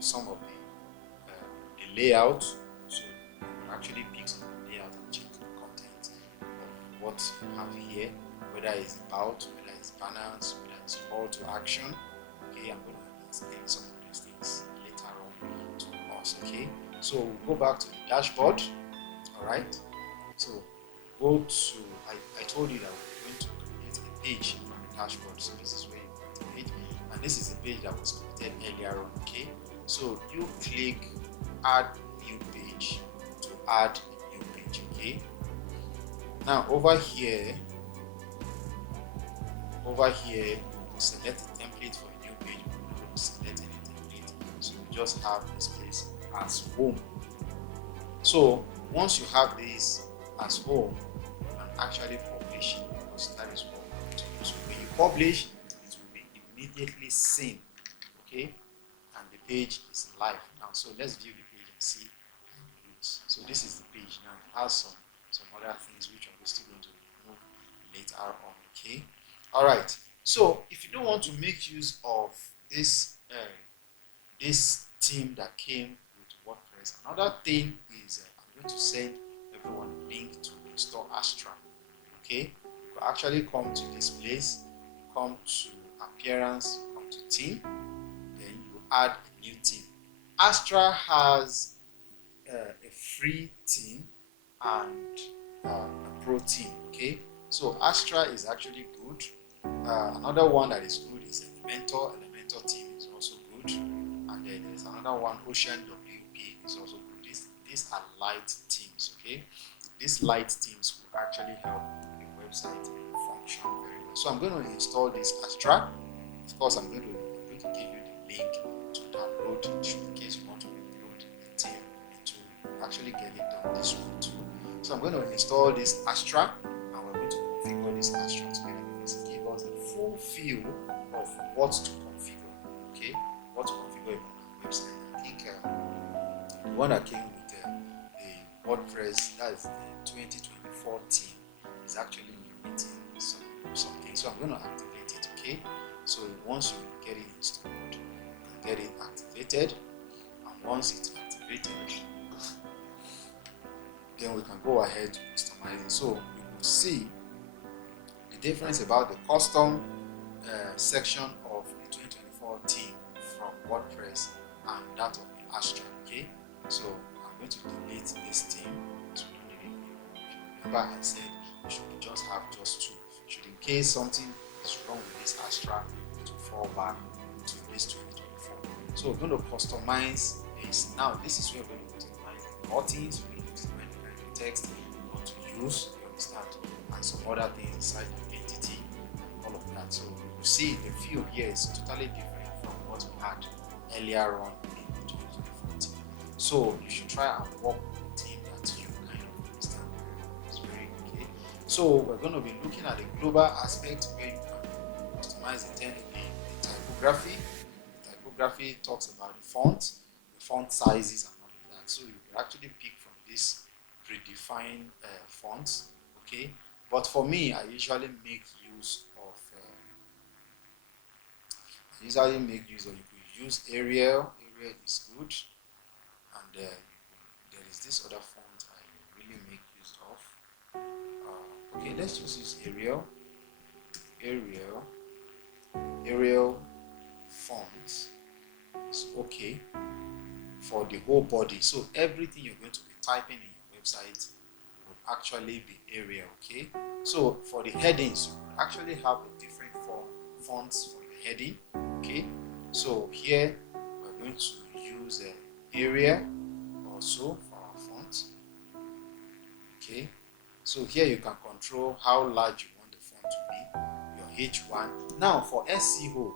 Some of the layout. So you can actually pick some of the layout and change the content of what you have here, whether it's about, whether it's banners, whether it's call to action. Okay, I'm going to explain some of these things later on to us. Okay, so we'll go back to the dashboard. All right, so go to I told you that we're going to create a page from the dashboard. So this is where you create a page, and this is the page that was created earlier on. Okay, so you click add new page to add a new page. Okay, now over here select a template for a new page. We're not going to select any template, so we just have this place as home. So once you have this as home, you can actually publish it, because that is what we want to do. So when you publish, it will be immediately seen. Okay, and the page is live now. So let's view the page and see how it looks. So this is the page now. It has some other things which I'm still going to remove later on. Okay, all right. So if you don't want to make use of this this theme that came with WordPress, another thing is I'm going to send everyone a link to install Astra. Okay, you can actually come to this place, come to appearance, come to theme, then you add a new theme. Astra has a free theme and a pro theme. Okay, so Astra is actually good. Another one that is good is Elementor. Elementor theme is also good, and then there's another one, Ocean WP, is also good. These are light themes. Okay, these light themes will actually help your website function very well. So I'm going to install this Astra. Of course, I'm going to give you the link to download in case you want to upload the theme to actually get it done this way too. So I'm going to install this Astra, and we're going to configure this Astra together, because it gives us a full feel of what to configure. Okay, what to configure on our website. I think the one that came with the WordPress, that's the 2024 theme, is actually limiting something. So I'm going to activate it, okay? So once you get it installed, you can get it activated, and once it's activated, then we can go ahead to customize it. So you will see the difference about the custom section of the 2024 theme from WordPress and that of the Astra, okay? So I'm going to delete this theme. So remember I said you should just have just two. Should in case something is wrong with this Astra, to fall back to this 2024. So we're going to customize this. Now this is where we're going to customize the buttons, we're going to customize the kind of text we want to use, you understand, and some other things inside the entity and all of that. So you see the view here is totally different from what we had earlier on in 2014. So you should try and work with the team that you kind of understand. It's very okay. So we're going to be looking at the global aspect where you can customize the typography. The typography talks about the font sizes and all of that. So you can actually pick from this predefined fonts, okay? But for me, I usually make use of you could use Arial. Arial is good, and there is this other font I really make use of. Okay, let's just use Arial font is okay for the whole body. So everything you're going to be typing in your website would actually be Arial, okay? So for the headings, you could actually have a different fonts for the heading, okay? So here we're going to use Arial also for our font, okay? So here you can control how large you want the font to be, your H1. Now for SEO,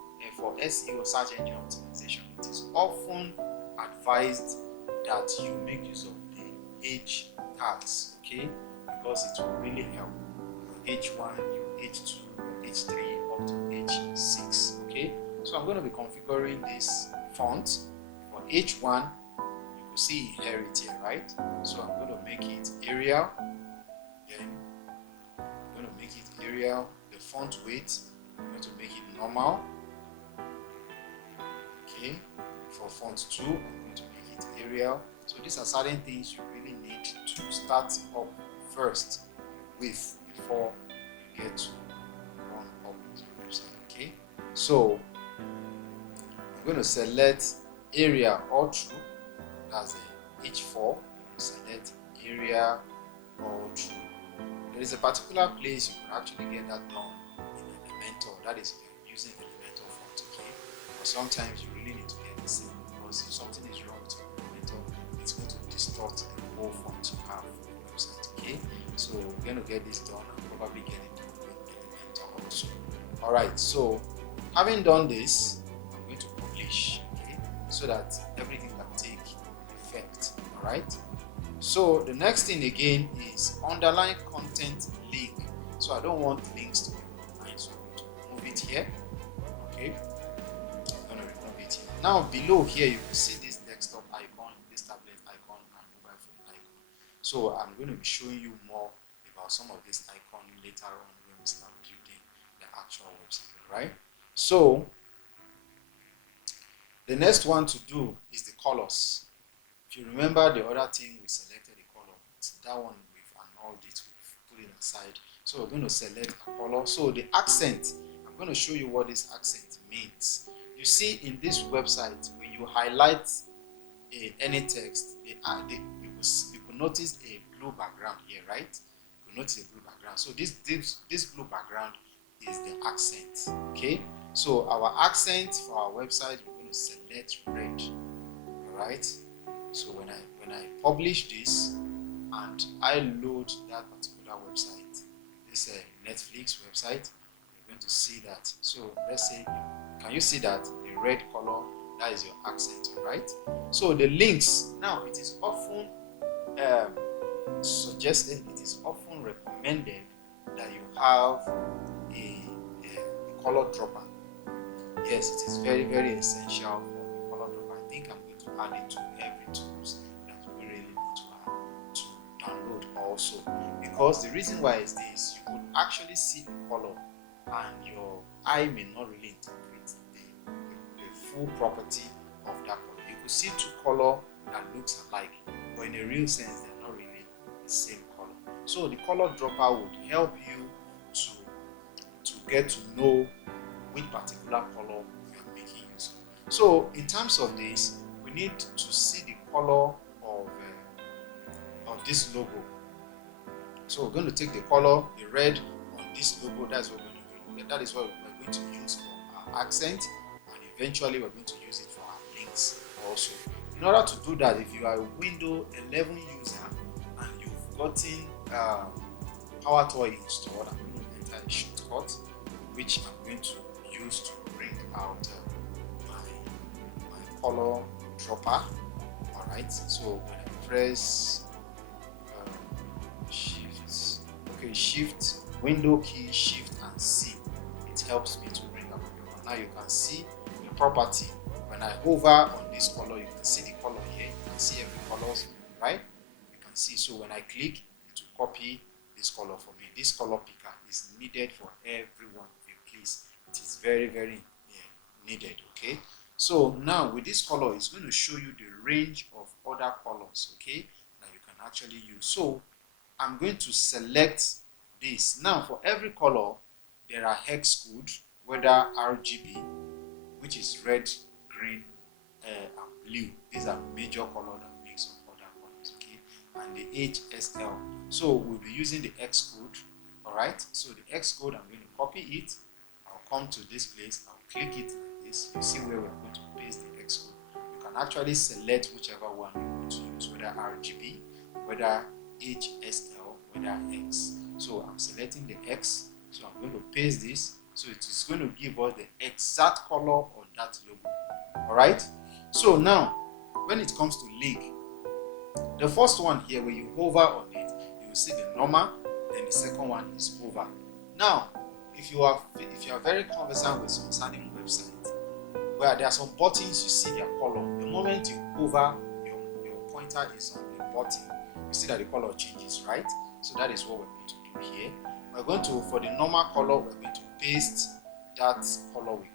search engine optimization, it is often advised that you make use of the H tags, okay, because it will really help your H1, your H2, your H3 up to H6, okay. So I'm going to be configuring this font for H1. You can see inherit here, right? So I'm going to make it Arial. Then I'm going to make it Arial. The font weight, I'm going to make it normal. Okay, for font 2, I'm going to make it Arial. So these are certain things you really need to start up first with before you get to run up with your website. Okay, so I'm going to select Arial all through. That's a H4. Select Arial all through. There is a particular place you can actually get that done in Elementor. That is, if you're using Elementor font, okay? But sometimes you really need to get the same, because if something is wrong with your Elementor, it's going to distort the whole font you have for your website, okay? So we're going to get this done and probably get it done with Elementor also. Alright, so having done this, I'm going to publish, okay? So that everything can take effect, alright? So the next thing again is underline content link. So I don't want links to be underlined, so I'm going to remove it here. Okay, I'm going to remove it here. Now below here you will see this desktop icon, this tablet icon, and mobile phone icon. So I'm going to be showing you more about some of this icon later on when we start building the actual website, right? So the next one to do is the colors. If you remember the other thing, we selected a color. That one we've annulled it, we've put it aside. So we're going to select a color. So the accent, I'm going to show you what this accent means. You see in this website, when you highlight any text, you could notice a blue background here, right? You could notice a blue background. So this blue background is the accent, okay? So our accent for our website, we're going to select red, all right? So when I publish this and I load that particular website, this Netflix website, you're going to see that. So let's say, can you see that the red color? That is your accent, right? So the links, now it is often suggested, it is often recommended that you have a color dropper. Yes, it is very, very essential for the color dropper. I think I'm going to add it to every tools that we really need to have to download also, because the reason why is this: you could actually see the color and your eye may not really interpret the full property of that color. You could see two colors that looks alike, but in a real sense they're not really the same color. So the color dropper would help you to get to know which particular color you are making use of. So in terms of this, we need to see the color of this logo. So we're going to take the color, the red on this logo. That's what we're going to do. That is what we're going to use for our accent, and eventually we're going to use it for our links also. In order to do that, if you are a Windows 11 user and you've gotten PowerToy installed, I'm going to enter a shortcut which I'm going to use to bring out my color dropper. Alright, so when I press shift, window key, shift and C, it helps me to bring up the dropper. Now you can see the property. When I hover on this color, you can see the color here. You can see every colors, right? You can see. So when I click, it will copy this color for me. This color picker is needed for everyone. Please, it is very, very needed. Okay. So now with this color, it's going to show you the range of other colors. Okay, that you can actually use. So I'm going to select this. Now for every color, there are hex code, whether RGB, which is red, green, and blue. These are major color that makes up other colors, okay? And the HSL. So we'll be using the X code, all right? So the X code, I'm going to copy it. I'll come to this place. I'll click it like this. You see where we're going to paste the X code. You can actually select whichever one you want to use, whether RGB, whether HSL, whether X. So I'm selecting the X. So I'm going to paste this. So it is going to give us the exact color on that logo. Alright? So now, when it comes to link, the first one here, when you hover on it, you will see the normal, then the second one is over. Now, if you are very conversant with some certain websites, where there are some buttons you see their color, the moment you hover, your pointer is on the button, you see that the color changes, right? So that is what we're going to do here. We're going to, for the normal color, we're going to paste that color we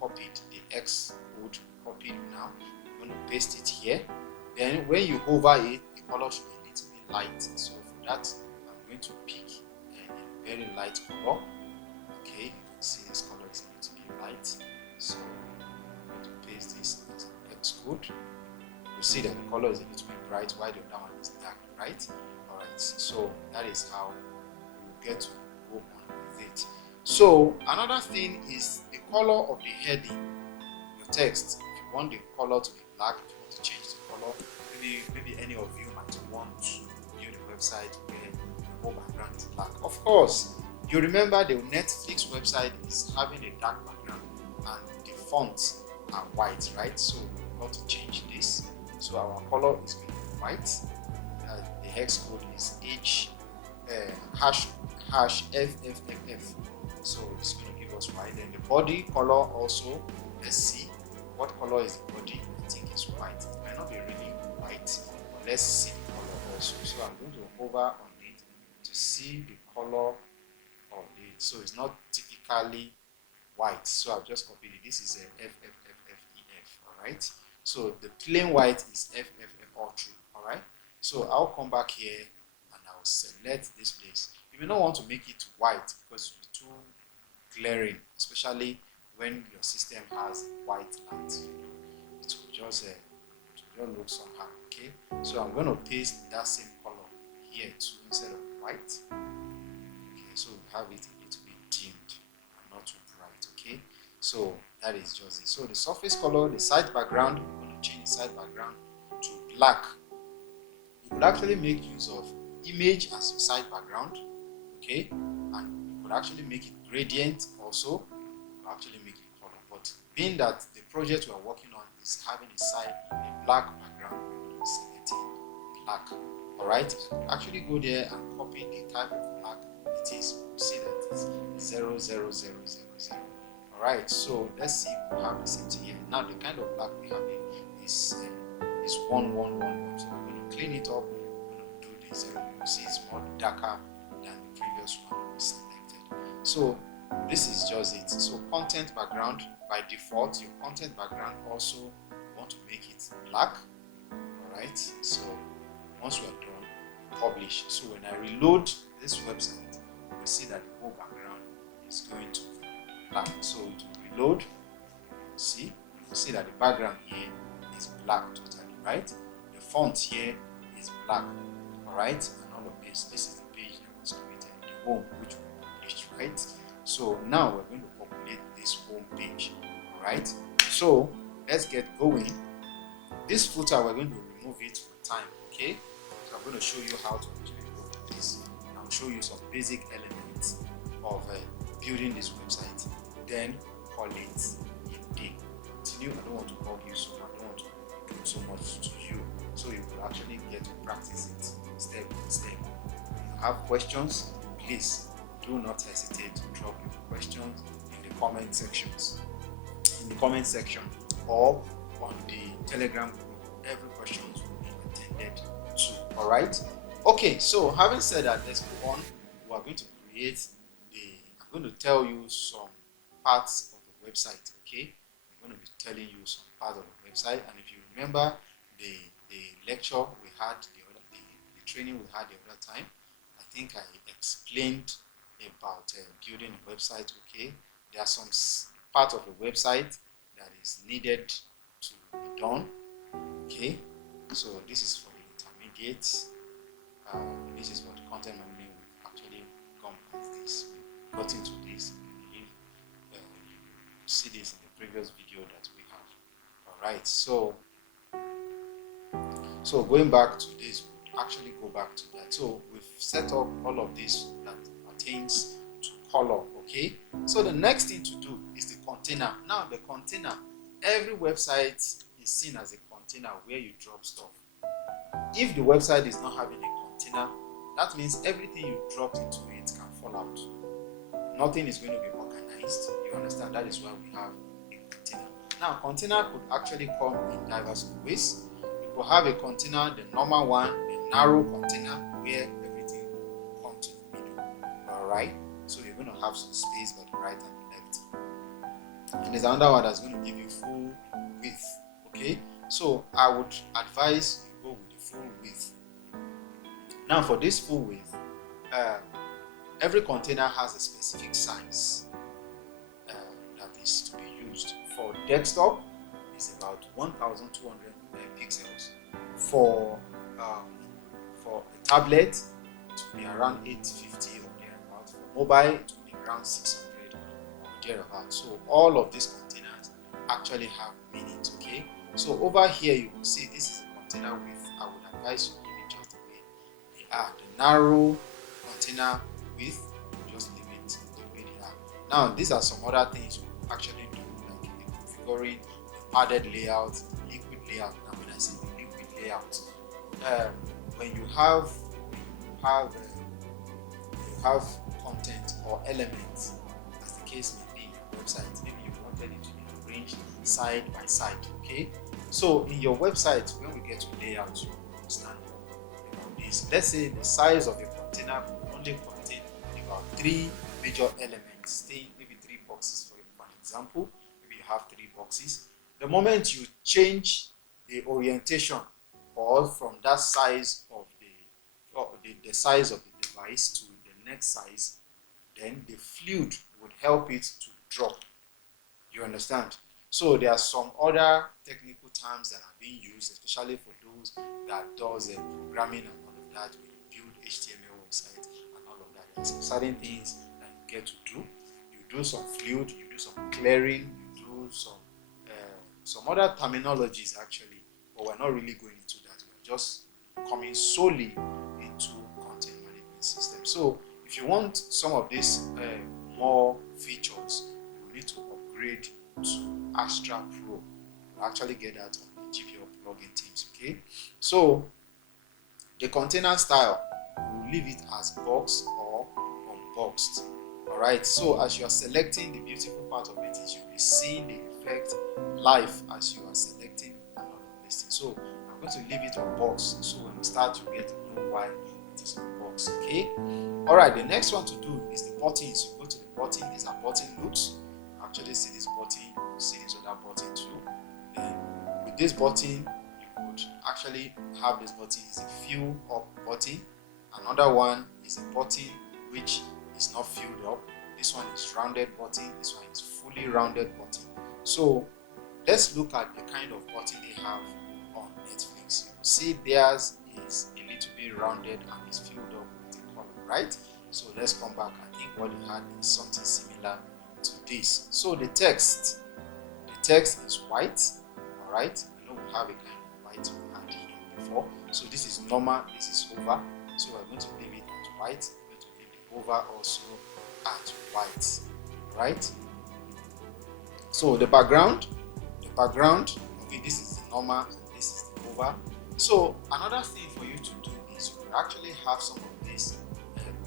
copied, the X code copied now. We're going to paste it here. Then when you hover it, the color should be a little bit light. So for that, I'm going to pick a very light color. Okay, you can see this color is a little bit light. So I'm going to paste this as an X code. You see that the color is a little bit bright, while the other one is dark, right? Alright, so that is how you get to go on with it. So another thing is the color of the heading, your text. If you want the color to be black, if you want to change the color, maybe any of you might want to view the website where the whole background is black. Of course, you remember the Netflix website is having a dark background and the fonts are white, right? So we've got to change this. So our color is going to be white. The hex code is hash FFFF. So it's going to give us white. Then the body color also, let's see what color is the body. I think it's white. It might not be really white, but let's see the color also. So I'm going to hover on it to see the color of it. So it's not typically white. So I've just copied it. This is a FFFFEF. Alright. So the plain white is FFF all through. Alright. So I'll come back here and I'll select this place. You may not want to make it white because it's too glaring, especially when your system has white light. It will just look somehow. Okay, so I'm going to paste that same color here too instead of white. Okay, so we have it a little bit dimmed and not too bright. Okay, so that is just it. So the surface color, the side background, I'm going to change the side background to black. You could actually make use of image as your side background, okay, and you could actually make it gradient also. You could actually make it color, but being that the project we are working on is having a black background, we're selecting black. All right, you could actually go there and copy the type of black it is. You see that it's 00000. All right, so let's see if we have the same thing here. Now the kind of black we have here is 1111. So I'm going to clean it up. I'm going to do 0. You see it's more darker than the previous one we selected. So this is just it. So content background, by default your content background also want to make it black. Alright, so once we're done, publish. So when I reload this website, you will see that the whole background is going to be black. So it will reload. You will see that the background here is black totally, right? The font here is black. Alright, and all of this is the page that was created, the home which we published, right? So now we're going to populate this home page. Alright, so let's get going. This footer, we're going to remove it for time, okay? So I'm going to show you how to actually do this. I'll show you some basic elements of building this website. Then call it a day. Continue. I don't want to bug you, so I don't want to do so much to you. So you will actually get to practice it step by step. If you have questions, please do not hesitate to drop your questions in the comment sections. In the comment section or on the Telegram group. Every question will be attended to. Alright? Okay, so having said that, let's go on. We are going to create I'm going to tell you some parts of the website, okay? I'm going to be telling you some parts of the website, and if you remember the lecture we had, the training we had the other time, I think I explained about building a website, okay? There are some part of the website that is needed to be done, okay? So this is for the intermediates. This is for the content management. We've actually gone past this. We've got into this. I believe you see this in the previous video that we have. Alright, so going back to this, we'll actually go back to that. So we've set up all of this that pertains to color, okay? So the next thing to do is the container. Now the container, every website is seen as a container where you drop stuff. If the website is not having a container, that means everything you drop into it can fall out. Nothing is going to be organized. You understand? That is why we have a container. Now, container could actually come in diverse ways. You could have a container, the normal one, the narrow container, where everything comes to the middle. Alright? So you're going to have some space by the right and the left. And there's another one that's going to give you full width. Okay? So I would advise you go with the full width. Now for this full width, every container has a specific size that is to be used. For desktop, it's about 1,200 pixels. For a tablet, it will be around 850 or thereabouts. For mobile, it will be around 600 or thereabouts. So all of these containers actually have meanings. Okay. So over here, you will see this is a container width. I would advise you leave it just the way they are. The narrow container width, just leave it the way they are. Now, these are some other things you actually do, like configuring the padded layout, the liquid layout. Now, when I say the liquid layout, when you have content or elements, as the case may be, in your website, maybe you wanted it to be arranged side by side. Okay, so in your website, when we get to layout, you understand this. Let's say the size of your container will only contain about 3 major elements, maybe 3 boxes for an example. Maybe you have 3 boxes. The moment you change the orientation or from that size of the size of the device to the next size, then the fluid would help it to drop. You understand? So there are some other technical terms that are being used, especially for those that does programming and all of that, when you build HTML websites and all of that. There are some certain things that you get to do. You do some fluid, you do some clearing, you do some other terminologies actually, but we're not really going into that. We're just coming solely into content management system. So if you want some of these more features, you need to upgrade to Astra Pro. You'll actually get that on the GPL plugin teams. Okay, so the container style, we'll leave it as box or unboxed. Alright, so as you are selecting, the beautiful part of it is you'll be seeing the effect live as you are selecting and all of this thing. So I'm going to leave it on box, so when we start, you get to know why this box. Okay. All right. The next one to do is the buttons. You go to the button. These are button loops. Actually, see this button. See this other button too. Then with this button, you could actually have this button is a fill up button. Another one is a button which is not filled up. This one is rounded button. This one is fully rounded button. So let's look at the kind of button they have on Netflix. You see theirs is a little bit rounded and is filled up with the color, right? So let's come back. I think what they had is something similar to this. So the text is white. All right. You know we have a kind of white we had here before. So this is normal. This is over. So we're going to leave it at white. We're going to leave the over also at white. Right. So the background. Okay, this is the normal and this is the over. So another thing for you to do is you can actually have some of this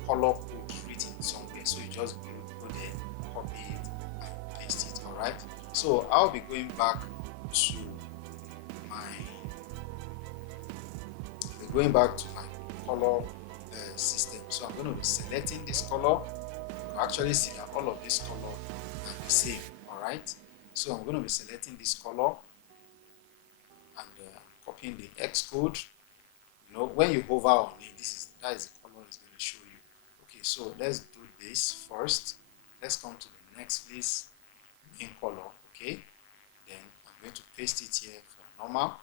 color code written somewhere. So you just go there, copy it, and paste it. All right. So I'll be going back to my color system. So I'm going to be selecting this color. You can actually see that all of this color are the same. All right. So I'm going to be selecting this color and copying the X code. You know, when you hover on it, that is the color it's going to show you. Okay, so let's do this first. Let's come to the next place, main color. Okay, then I'm going to paste it here for normal.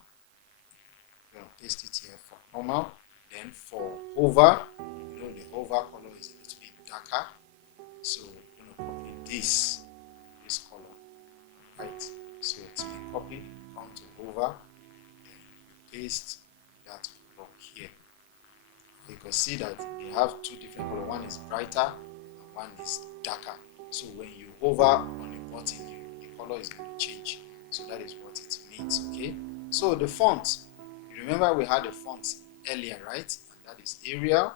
I'm going to paste it here for normal. Then for hover, you know the hover color is a little bit darker. So I'm going to copy this color. Right, so it's been copied. Come to hover, then you paste that color here. You can see that they have two different colors. One is brighter and one is darker. So when you hover on the button, the color is going to change. So that is what it means. Okay. So the font. You remember we had the font earlier, right? And that is Arial.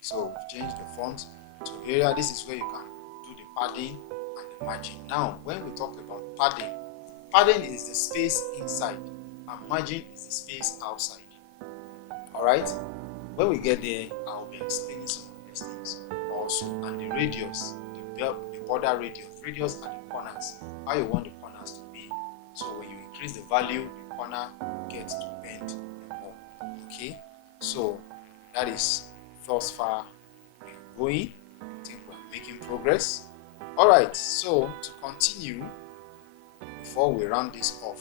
So we've changed the font to Arial. This is where you can do the padding and the margin. Now, when we talk about padding is the space inside, and margin is the space outside. All right. When we get there, I'll be explaining some of these things also, and the radius, the border radius are the corners. How you want the corners to be. So when you increase the value, the corner gets to bend more. Okay. So that is thus far we're going. I think we're making progress. Alright, so to continue, before we round this off,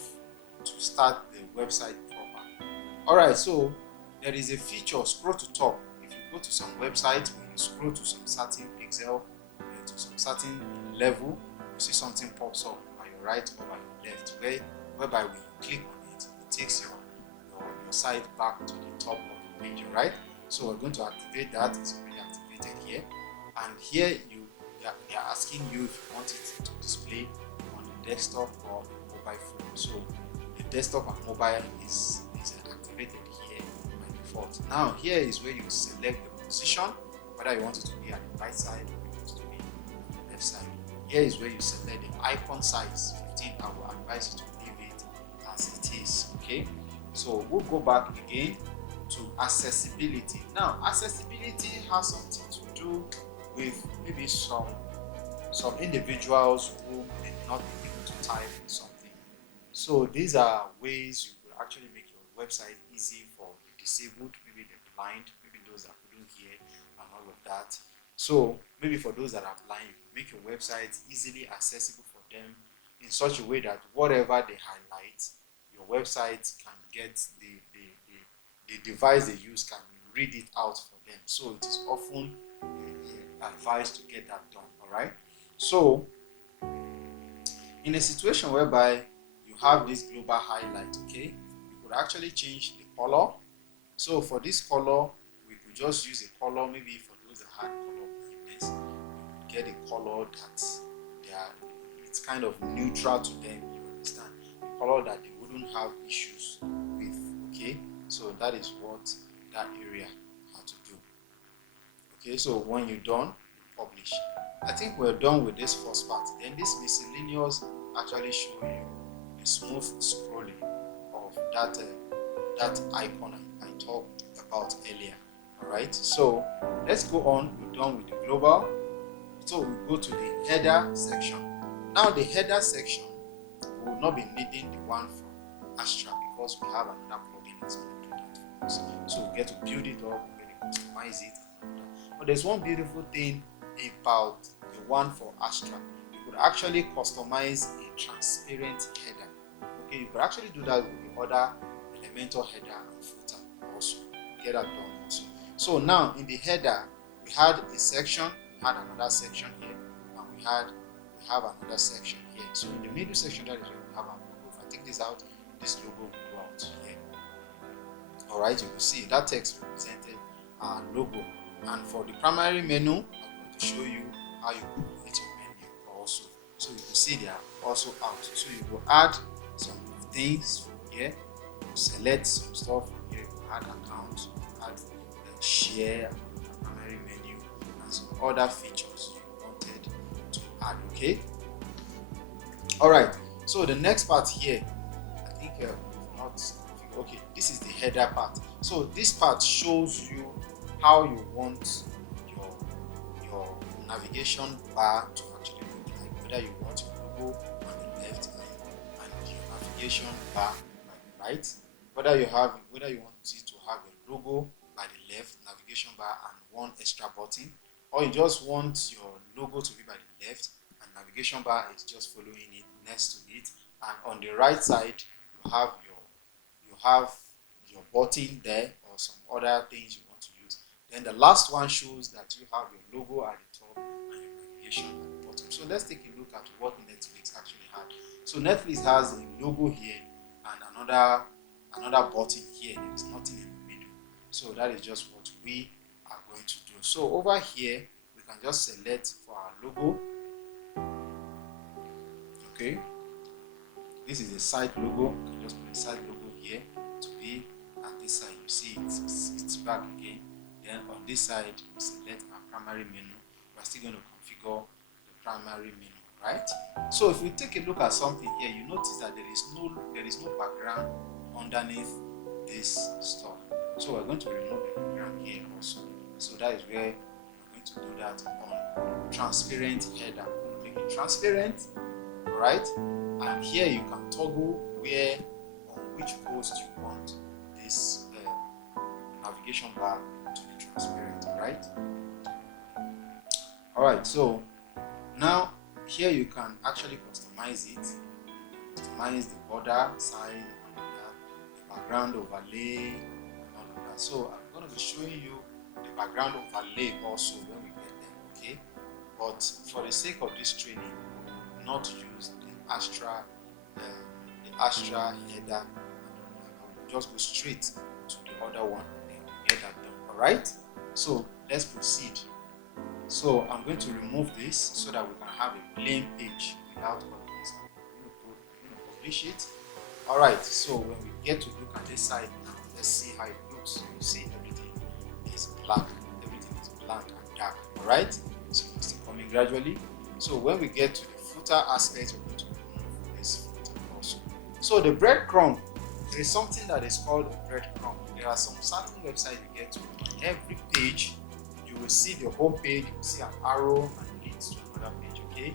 to start the website proper. Alright, so there is a feature, scroll to top. If you go to some website, when you scroll to some certain pixel, to some certain level, you see something pops up by your right or by your left, whereby when you click on it, it takes your site back to the top of the page, right? So we're going to activate that. It's already activated here. And here they are asking you if you want it to display on the desktop or mobile phone. So the desktop and mobile is activated here by default. Now here is where you select the position, whether you want it to be at the right side or you want it to be on the left side. Here is where you select the icon size 15. I will advise you to leave it as it is. Okay, so we'll go back again to accessibility. Now accessibility has something to do with maybe some individuals who may not be able to type something. So these are ways you could actually make your website easy for the disabled, maybe the blind, maybe those that couldn't hear and all of that. So maybe for those that are blind, you can make your website easily accessible for them in such a way that whatever they highlight, your website can get the device they use can read it out for them. So it is often advised to get that done. All right. So in a situation whereby you have this global highlight, okay, you could actually change the color. So for this color, we could just use a color. Maybe for those that had color blindness, you could get a color that it's kind of neutral to them. You understand? A color that they wouldn't have issues with. Okay. So that is what that area had to do. Okay, so when you're done, you publish. I think we're done with this first part. Then this miscellaneous actually show you the smooth scrolling of that icon I talked about earlier. Alright, so let's go on. We're done with the global. So we go to the header section. Now the header section, we will not be needing the one from Astra because we have another plugin that's going to do that for us. So we get to build it up, we get to customize it. But there's one beautiful thing about the one for Astra. You could actually customize a transparent header. Okay, you could actually do that with the other Elementor header and footer also. Get that done also. So now in the header, we had a section, we had another section here, and we have another section here. So in the middle section, that is where we have our logo. If I take this out, this logo will go out here. Alright, you will see that text represented our logo. And for the primary menu, I'm going to show you how you could create your menu also. So you can see they are also out. So you will add some things from here, select some stuff from here, add account, add share, primary menu, and some other features you wanted to add. Okay. All right. So the next part here, I think not okay. This is the header part. So this part shows you how you want your navigation bar to actually look like. Whether you want your logo on the left and your navigation bar on the right. Whether you want it to have a logo by the left, navigation bar, and one extra button, or you just want your logo to be by the left and navigation bar is just following it next to it, and on the right side you have your button there or some other things you want to use. Then the last one shows that you have your logo at the top and your navigation at the bottom. So let's take a look at what Netflix actually had. So Netflix has a logo here and another button here. There is nothing in the middle. So that is just what we are going to do. So over here we can just select for our logo. Okay, this is a site logo. You can just put a site logo here to be at this side. You see it's back again. Then on this side we select our primary menu. We're still going to configure the primary menu, right? So if we take a look at something here, you notice that there is no background underneath this stuff. So we're going to remove the background here also. So that is where we're going to do that on transparent header. We're going to make it transparent, right? And here you can toggle where on which post you want this navigation bar to be transparent, right? Alright, so now here you can actually customize it. Customize the border size and all that, the background overlay and all of that. So I'm going to be showing you the background overlay also when we get there, okay? But for the sake of this training, we will not use the Astra header. I'll just go straight to the other one and get that done. Alright, so let's proceed. So I'm going to remove this so that we can have a plain page without all of this. I'm going to publish it. Alright, so when we get to look at this side now, let's see how it looks. You see everything is black, everything is blank and dark. Alright, so it's still coming gradually. So when we get to the footer aspect, we're going to remove this footer also. So the breadcrumb, there is something that is called a breadcrumb. There are some certain websites you get to. On every page, you will see the home page, you will see an arrow and leads to another page. Okay.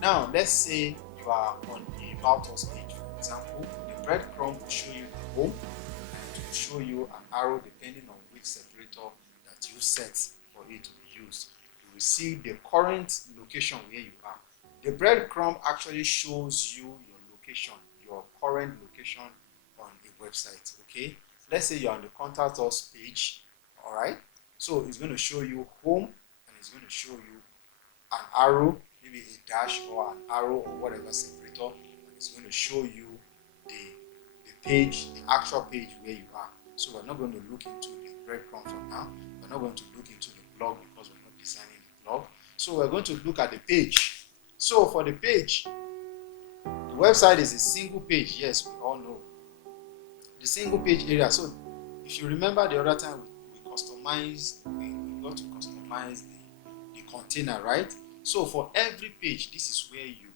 Now let's say you are on the About Us page, for example. The breadcrumb will show you the home and it will show you an arrow depending on which separator that you set for it to be used. You will see the current location where you are. The breadcrumb actually shows you your location, your current location on a website. Okay, let's say you're on the Contact Us page. All right, so it's going to show you home and it's going to show you an arrow, maybe a dash or an arrow or whatever separator, and it's going to show you the page, the actual page where you are. So we're not going to look into the breadcrumb for now. We're not going to look into the blog because we're not designing the blog. So we're going to look at the page. So for the page, the website is a single page. Yes, we all know the single page area. So if you remember the other time we got to customize the container, right? So for every page, this is where you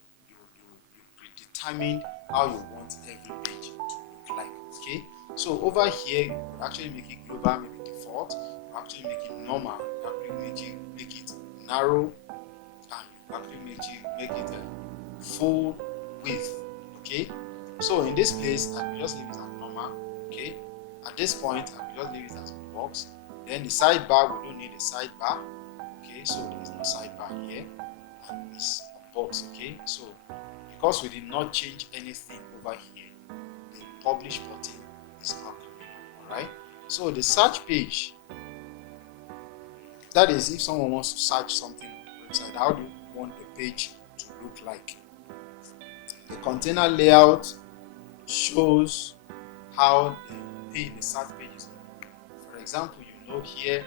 predetermine how you want every page to look like. Okay, so over here you could actually make it global, maybe default. You actually make it normal, you actually make it narrow, and you actually make it full width. Okay, so in this place I will just leave it as normal. Okay, at this point I will just leave it as a box. Then the sidebar, we don't need a sidebar. Okay, so there is no sidebar here, and it's a box. Okay, so because we did not change anything over here, the publish button is not coming up. Alright, so the search page, that is if someone wants to search something on the website, how do you want the page to look like? The container layout shows how the search page is. For example, you know here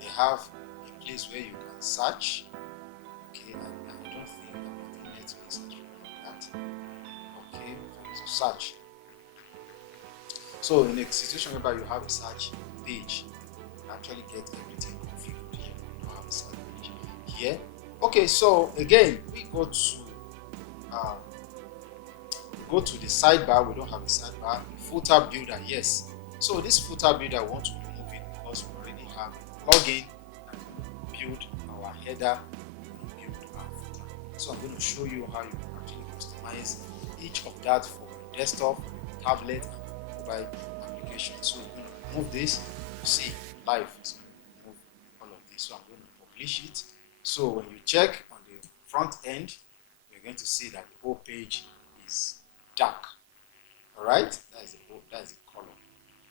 they have a place where you can search. Okay, and I don't think that Netflix is doing that. Okay, so search. So in a situation whereby you have a search page, you actually get everything configured here. You don't have a search page here. Okay, so again, we go to the sidebar. We don't have a sidebar. The footer builder, yes. So this footer builder, I want to remove it because we already have a plugin that can build our header and build our footer. So I'm going to show you how you can actually customize each of that for desktop, tablet, and mobile application. So we're going to remove this. You see, live is going to remove all of this. So I'm going to publish it. So when you check on the front end, you're going to see that the whole page is dark. All right, that is the color.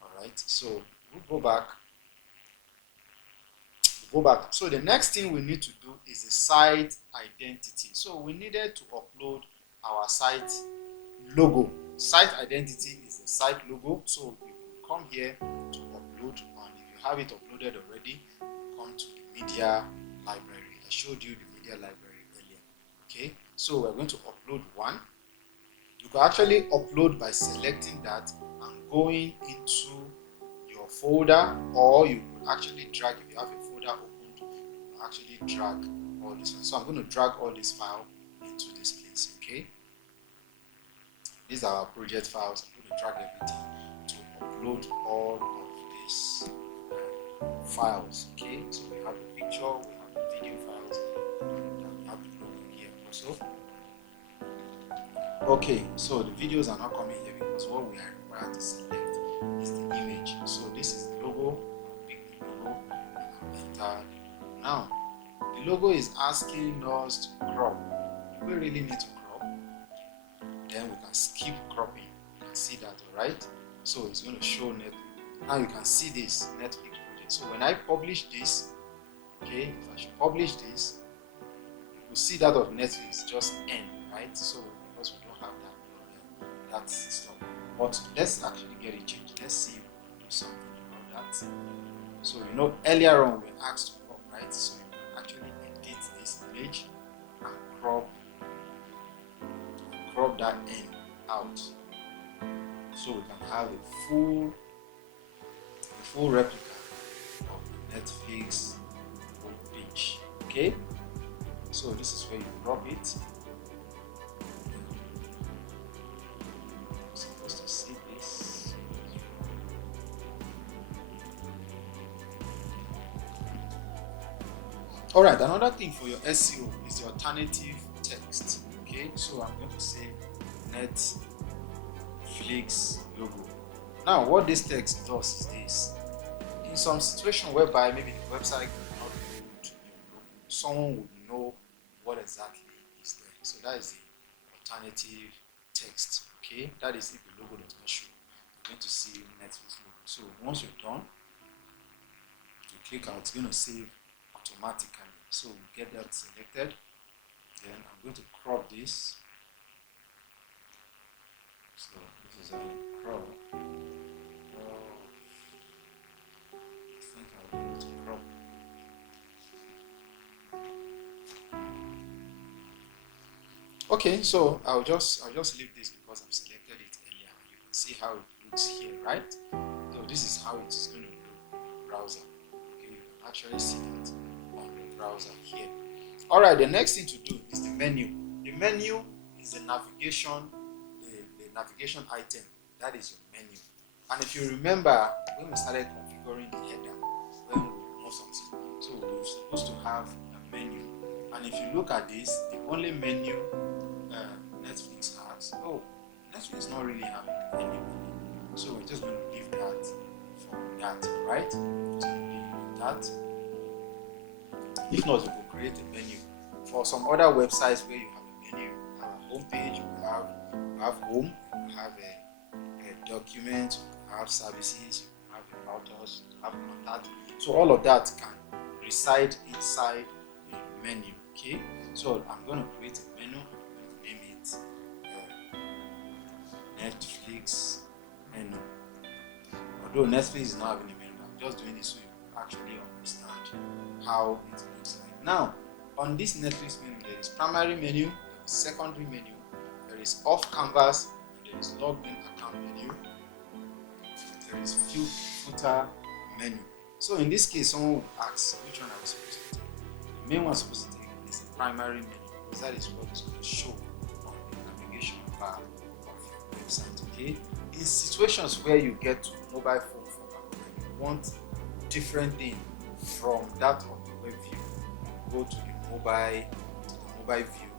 All right, so we'll go back. So the next thing we need to do is the site identity. So we needed to upload our site logo. Site identity is the site logo. So you come here to upload, and if you have it uploaded already, come to the media library. I showed you the media library earlier. Okay, so we're going to upload one. You can actually upload by selecting that and going into your folder, or you could actually drag. If you have a folder opened, you can actually drag all this one. So I'm going to drag all this file into this place. Okay, these are our project files. I'm going to drag everything to upload all of these files. Okay, so we have the picture, we have the video files, and we have the logo here also. Okay, so the videos are not coming here because what we are required to select is the image. So this is the logo. I'll pick the logo and I'll enter. Now, the logo is asking us to crop. Do we really need to crop? Then we can skip cropping. You can see that, alright? So it's going to show Netflix. Now you can see this Netflix project. So when I publish this, okay, if I should publish this, you will see that of Netflix just end, right? So because we don't have that stuff. But let's actually get it changed. Let's see if we can do something about that. So you know earlier on we asked to crop, right? So you can actually edit this image and crop that end out. So we can have a full replica of the Netflix page. Okay? So this is where you crop it. I'm supposed to see this. Alright, another thing for your SEO is the alternative text. Okay, so I'm going to say Netflix logo. Now, what this text does is this. In some situation whereby maybe the website cannot load your logo, someone would know what exactly is there. So that is the alternative text. Okay, that is if the logo does not show. You're going to see Netflix logo. So once you're done, you click out, it's going to save automatically. So we get that selected. Then I'm going to crop this. So this is how you crop. I think I'll be able to crop. Okay, so I'll just leave this because I've selected it earlier. You can see how it looks here, right? So this is how it's going to look on the browser. Okay, you can actually see that on the browser here. Alright, the next thing to do is the menu. The menu is the navigation, the navigation item. That is your menu. And if you remember, when we started configuring the header, when we something. So we're supposed to have a menu. And if you look at this, the only menu Netflix has, Netflix not really having any menu. So we're just going to leave that for that, right? So we leave that. If not, you could create a menu. For some other websites where you have a menu, you have a home page, you have home, you have a document, you have services, you have about us, you have contact. So all of that can reside inside the menu. Okay, so I'm going to create a menu. I'm going to name it Netflix menu. Although Netflix is not having a menu, I'm just doing this so you actually understand how it looks like. Now, on this Netflix menu, there is primary menu, there is secondary menu, there is off canvas, there is logged in account menu, there is footer menu. So in this case, someone would ask which one are we supposed to take. The main one supposed to take is the primary menu, because that is what is going to show on the navigation bar of your website. Okay. In situations where you get to mobile phone format and you want different thing from that of the web view, you go to the mobile view.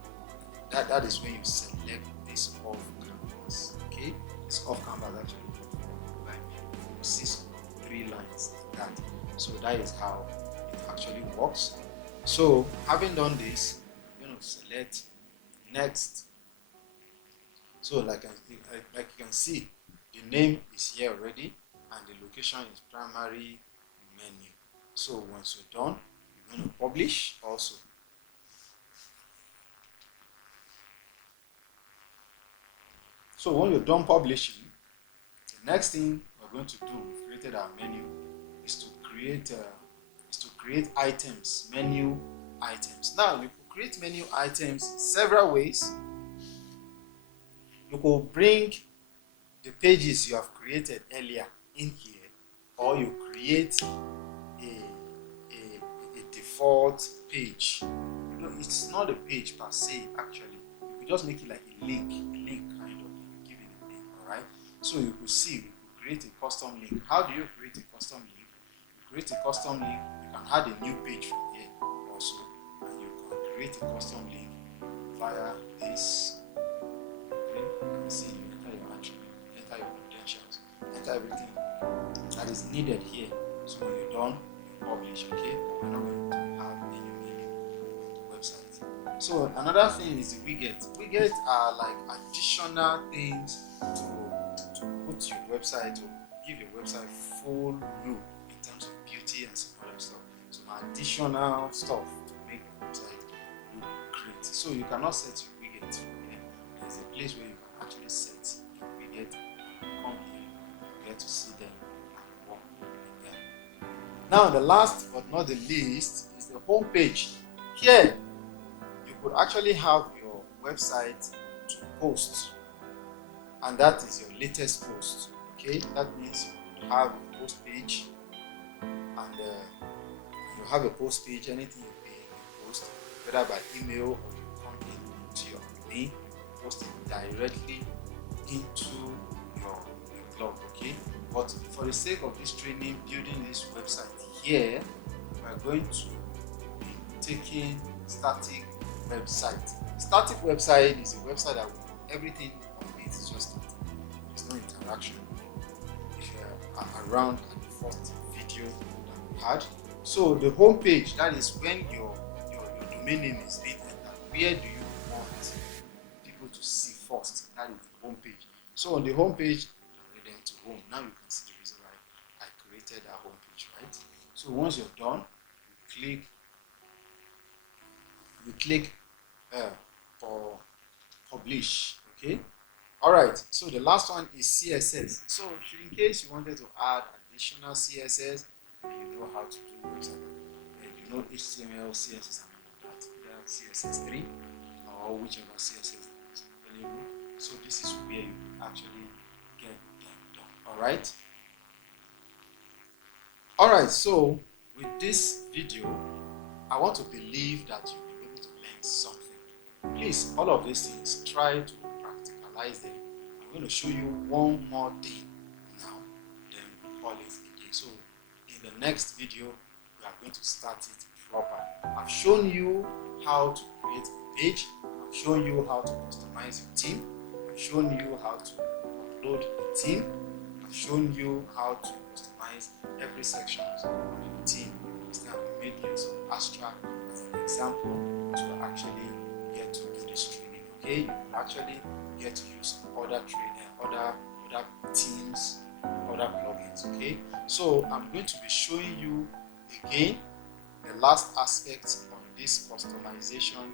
That is when you select this off canvas. Okay, this off canvas actually for mobile view. You see some 3 lines like that. So that is how it actually works. So having done this, you're going to select next. So like you can see, the name is here already and the location is primary menu. So once you're done, you're going to publish also. So when you're done publishing, the next thing we're going to do, we've created our menu, is to create items, menu items. Now you could create menu items in several ways. You could bring the pages you have created earlier in here, or you create a default page. It's not a page per se actually. You could just make it like a link kind of. You give it a link, alright? So you could see, you could create a custom link. How do you create a custom link? You create a custom link, you can add a new page from here also, and you can create a custom link via this. Okay, you can see you enter your attribute, enter your credentials, enter everything that is needed here. So when you're done, you publish, okay? We're not going to have any menu on the website. So another thing is the widgets. Widgets are like additional things to put your website, to give your website full look in terms of beauty and some other stuff. Some additional stuff to make your website look great. So you cannot set your widgets from here. There's a place where you can actually set your widget and come here, you get to see them and work with them. Now the last but not the least is the home page. Here you could actually have your website to post, and that is your latest post. Okay, that means you have a post page, and you have a post page. Anything you post, whether by email or you come into your domain, you post it directly into your blog. Okay, but for the sake of this training, building this website here, we are going to be taking static website. Static website is a website that everything on it is just static. There's no interaction. If you are around at the first video that we had. So the home page, that is when your domain name is being entered. Where do you want people to see first? That is the home page. So on the home page, then to home. Now you can see the reason why I created that home page, right? So once you're done, you click for publish. Okay. All right. So the last one is CSS. So in case you wanted to add additional CSS, you know how to do website. You know HTML, CSS, and that. CSS3 or whichever CSS is available. So this is where you actually get them done. All right. All right. So with this video, I want to believe that you'll be able to learn something. Please, all of these things, try to practicalize them. I'm going to show you one more thing now, then we'll call it a day. So in the next video, we are going to start it proper. I've shown you how to create a page. I've shown you how to customize your theme. I've shown you how to upload a theme. I've shown you how to customize every section of your theme. We made use of Astra as an example to actually get to do this training. Okay, you will actually get to use other themes, other plugins. Okay, so I'm going to be showing you again the last aspect on this customization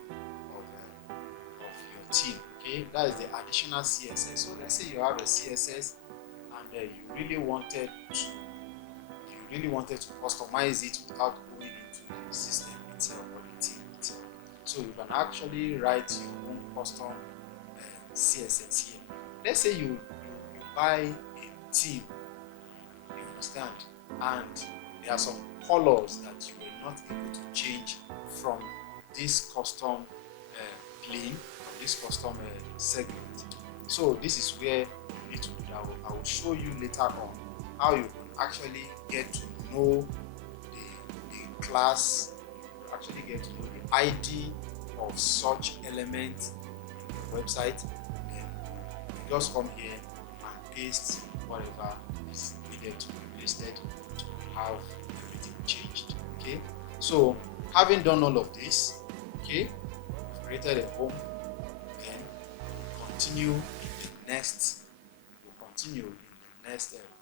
of your theme. Okay, that is the additional CSS. So let's say you have a CSS and you really wanted to customize it without going into the system itself or the theme itself. So you can actually write your own custom CSS here. Let's say you buy a theme, you understand, and there are some colors that you were not able to change from this custom plane, from this custom segment. So this is where you need to do that. I will show you later on how you can actually get to know the class, you actually get to know the ID of such element in the website. Then you just come here and paste whatever is needed to be pasted to have everything changed. Okay, so having done all of this, okay, we've created a home. Then continue in the next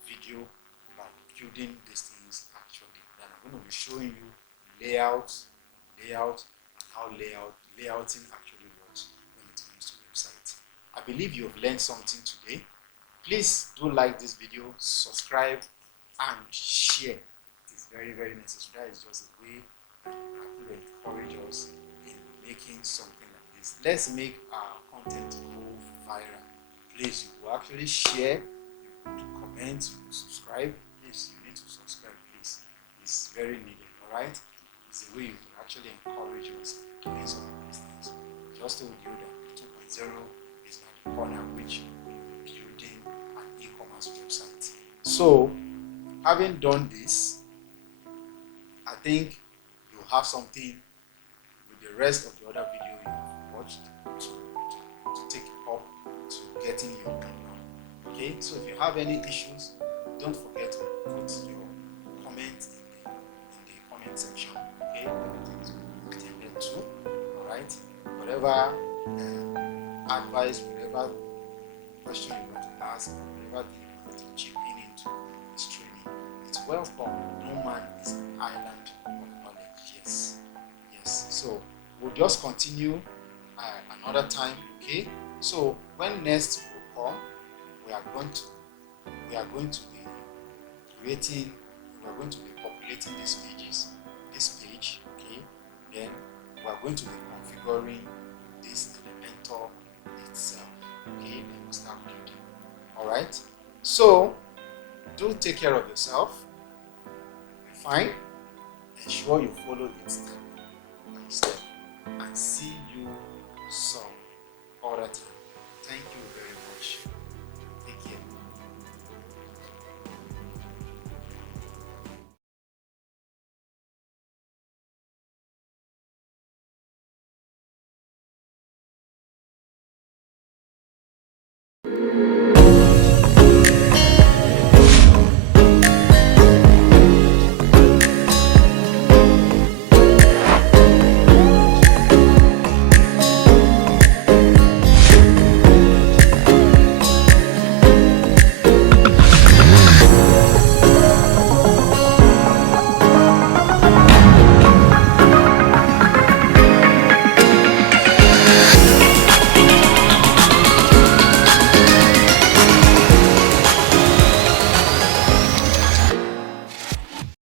video by building these things actually. Then I'm going to be showing you layout, and how layouting actually works when it comes to websites. I believe you've learned something today. Please do like this video, subscribe, and share. It is very, very necessary. That is just a way that you encourage us in making something like this. Let's make our content go viral. Please, you will actually share, you will comment, you will subscribe. Please, you need to subscribe, please. It's very needed, alright? It's a way you can actually encourage us in doing some of these things. Just told you that 2.0 is at the corner which we will be building an e-commerce website. So, having done this, I think you'll have something with the rest of the other video you have watched to take up to getting your thing done. Okay, so if you have any issues, don't forget to put your comment in the comment section. Okay, everything is attended to. Alright, whatever advice, whatever question you want to ask, whatever thing you want to chip into this training, it's welcome. No man is an island of knowledge. Yes. So we'll just continue another time. Okay. So when next will come, we are going to be creating. We are going to be populating these pages. This page. Okay. Then we are going to be configuring this Elementor itself. Okay. Then we'll start building. All right. So do take care of yourself. Be fine. Ensure you follow it step by step, and see you some other time. Thank you very much.